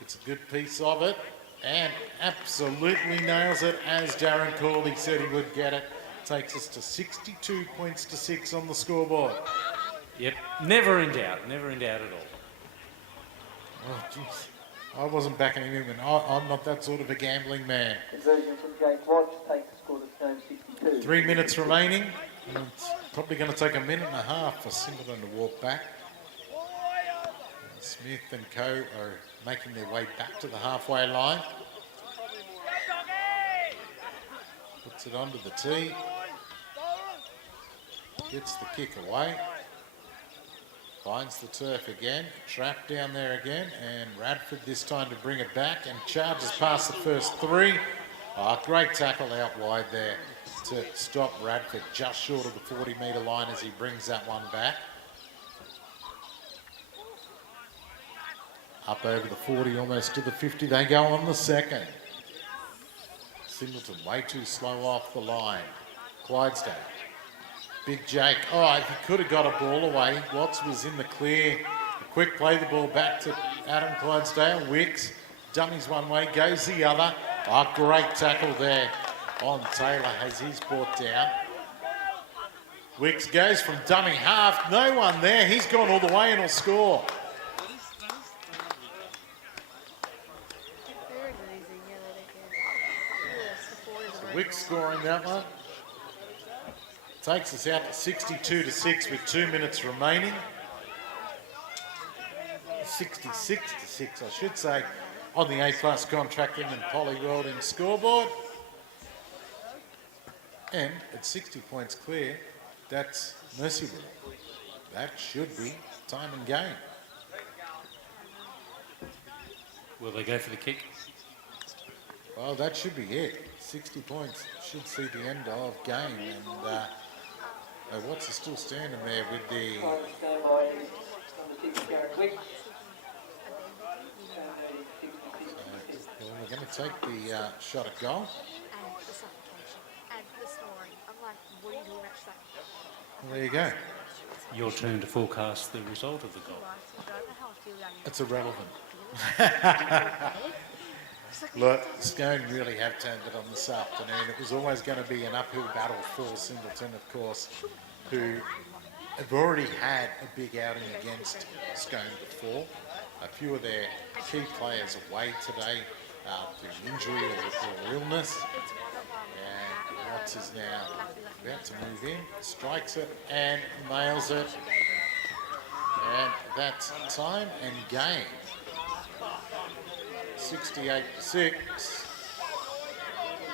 It's a good piece of it and absolutely nails it as Darren Corley said he would get it. Takes us to 62 points to 6 on the scoreboard. Yep, never in doubt at all. Oh, jeez. I wasn't backing him in. I'm not that sort of a gambling man. Conversion from Jake Watts takes the score to Scone 62. 3 minutes remaining. And it's probably going to take a minute and a half for Singleton to walk back. And Smith and co are making their way back to the halfway line. Puts it onto the tee. Gets the kick away. Finds the turf again. Trapped down there again. And Radford this time to bring it back and charges past the first 3. Oh, great tackle out wide there to stop Radford just short of the 40-metre line as he brings that one back. Up over the 40, almost to the 50. They go on the second. Singleton way too slow off the line. Clydesdale. Big Jake. Oh, if he could have got a ball away. Watts was in the clear. A quick play the ball back to Adam Clydesdale. Wicks dummies one way, goes the other. Oh, great tackle there on Taylor as he's brought down. Wicks goes from dummy half. No one there. He's gone all the way and will score. Wick scoring that one. Takes us out to 62-6 with 2 minutes remaining. 66-6, I should say, on the A-Plus Contracting and Poly Welding scoreboard. And at 60 points clear, that's Mercyville. That should be time and game. Will they go for the kick? Well, that should be it. 60 points should see the end of game. And Watts is still standing there with the... well, we're going to take the shot at goal. And the suffocation and the snoring. I'm like, what are you doing next time? Well, there you go. Your turn to forecast the result of the goal. I don't know how I feel about it. It's irrelevant. Look, Scone really have turned it on this afternoon. It was always going to be an uphill battle for Singleton, of course, who have already had a big outing against Scone before. A few of their key players away today due to injury or illness. And Watts is now about to move in, strikes it and nails it. And that's time and game. 68-6.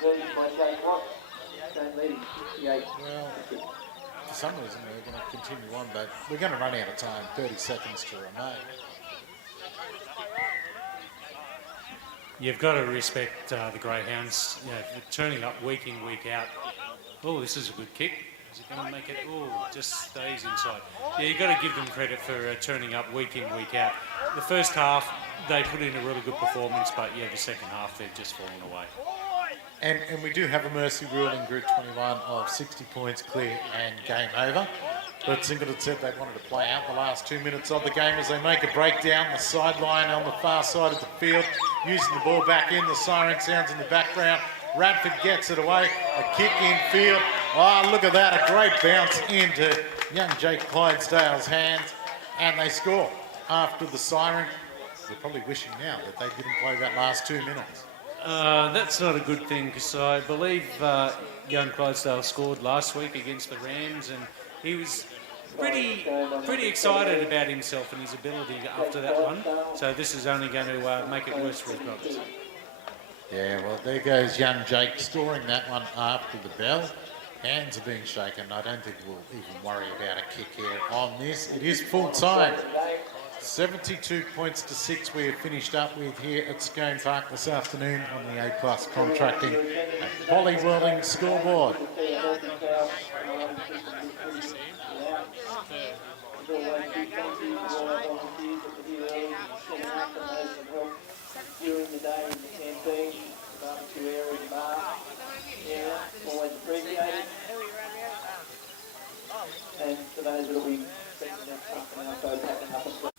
Well, for some reason we're going to continue on, but we're going to run out of time. 30 seconds to remain. You've got to respect the Greyhounds, you know, for turning up week in, week out. Oh, this is a good kick. Is it going to make it? Oh, just stays inside. Yeah, you've got to give them credit for turning up week in, week out. The first half, they put in a really good performance, but yeah, the second half, they've just fallen away. And we do have a mercy rule in Group 21 of 60 points clear and game over. But Singleton said they wanted to play out the last 2 minutes of the game as they make a break down the sideline on the far side of the field, using the ball back in. The siren sounds in the background. Radford gets it away. A kick in field. Oh, look at that. A great bounce into young Jake Clydesdale's hands. And they score after the siren. They're probably wishing now that they didn't play that last 2 minutes. That's not a good thing because I believe young Clydesdale scored last week against the Rams, and he was pretty excited about himself and his ability after that one. So this is only going to make it worse for his brothers. Yeah, well, there goes young Jake scoring that one after the bell. Hands are being shaken. I don't think we'll even worry about a kick here on this. It is full time. 72 points to 6 we have finished up with here at Scone Park this afternoon on the A-Plus Contracting and Poly Welding scoreboard. During the day in the canteen, barbecue area in the bar. Yeah, always appreciated. And for those that will be spending the next half an hour, so packing up a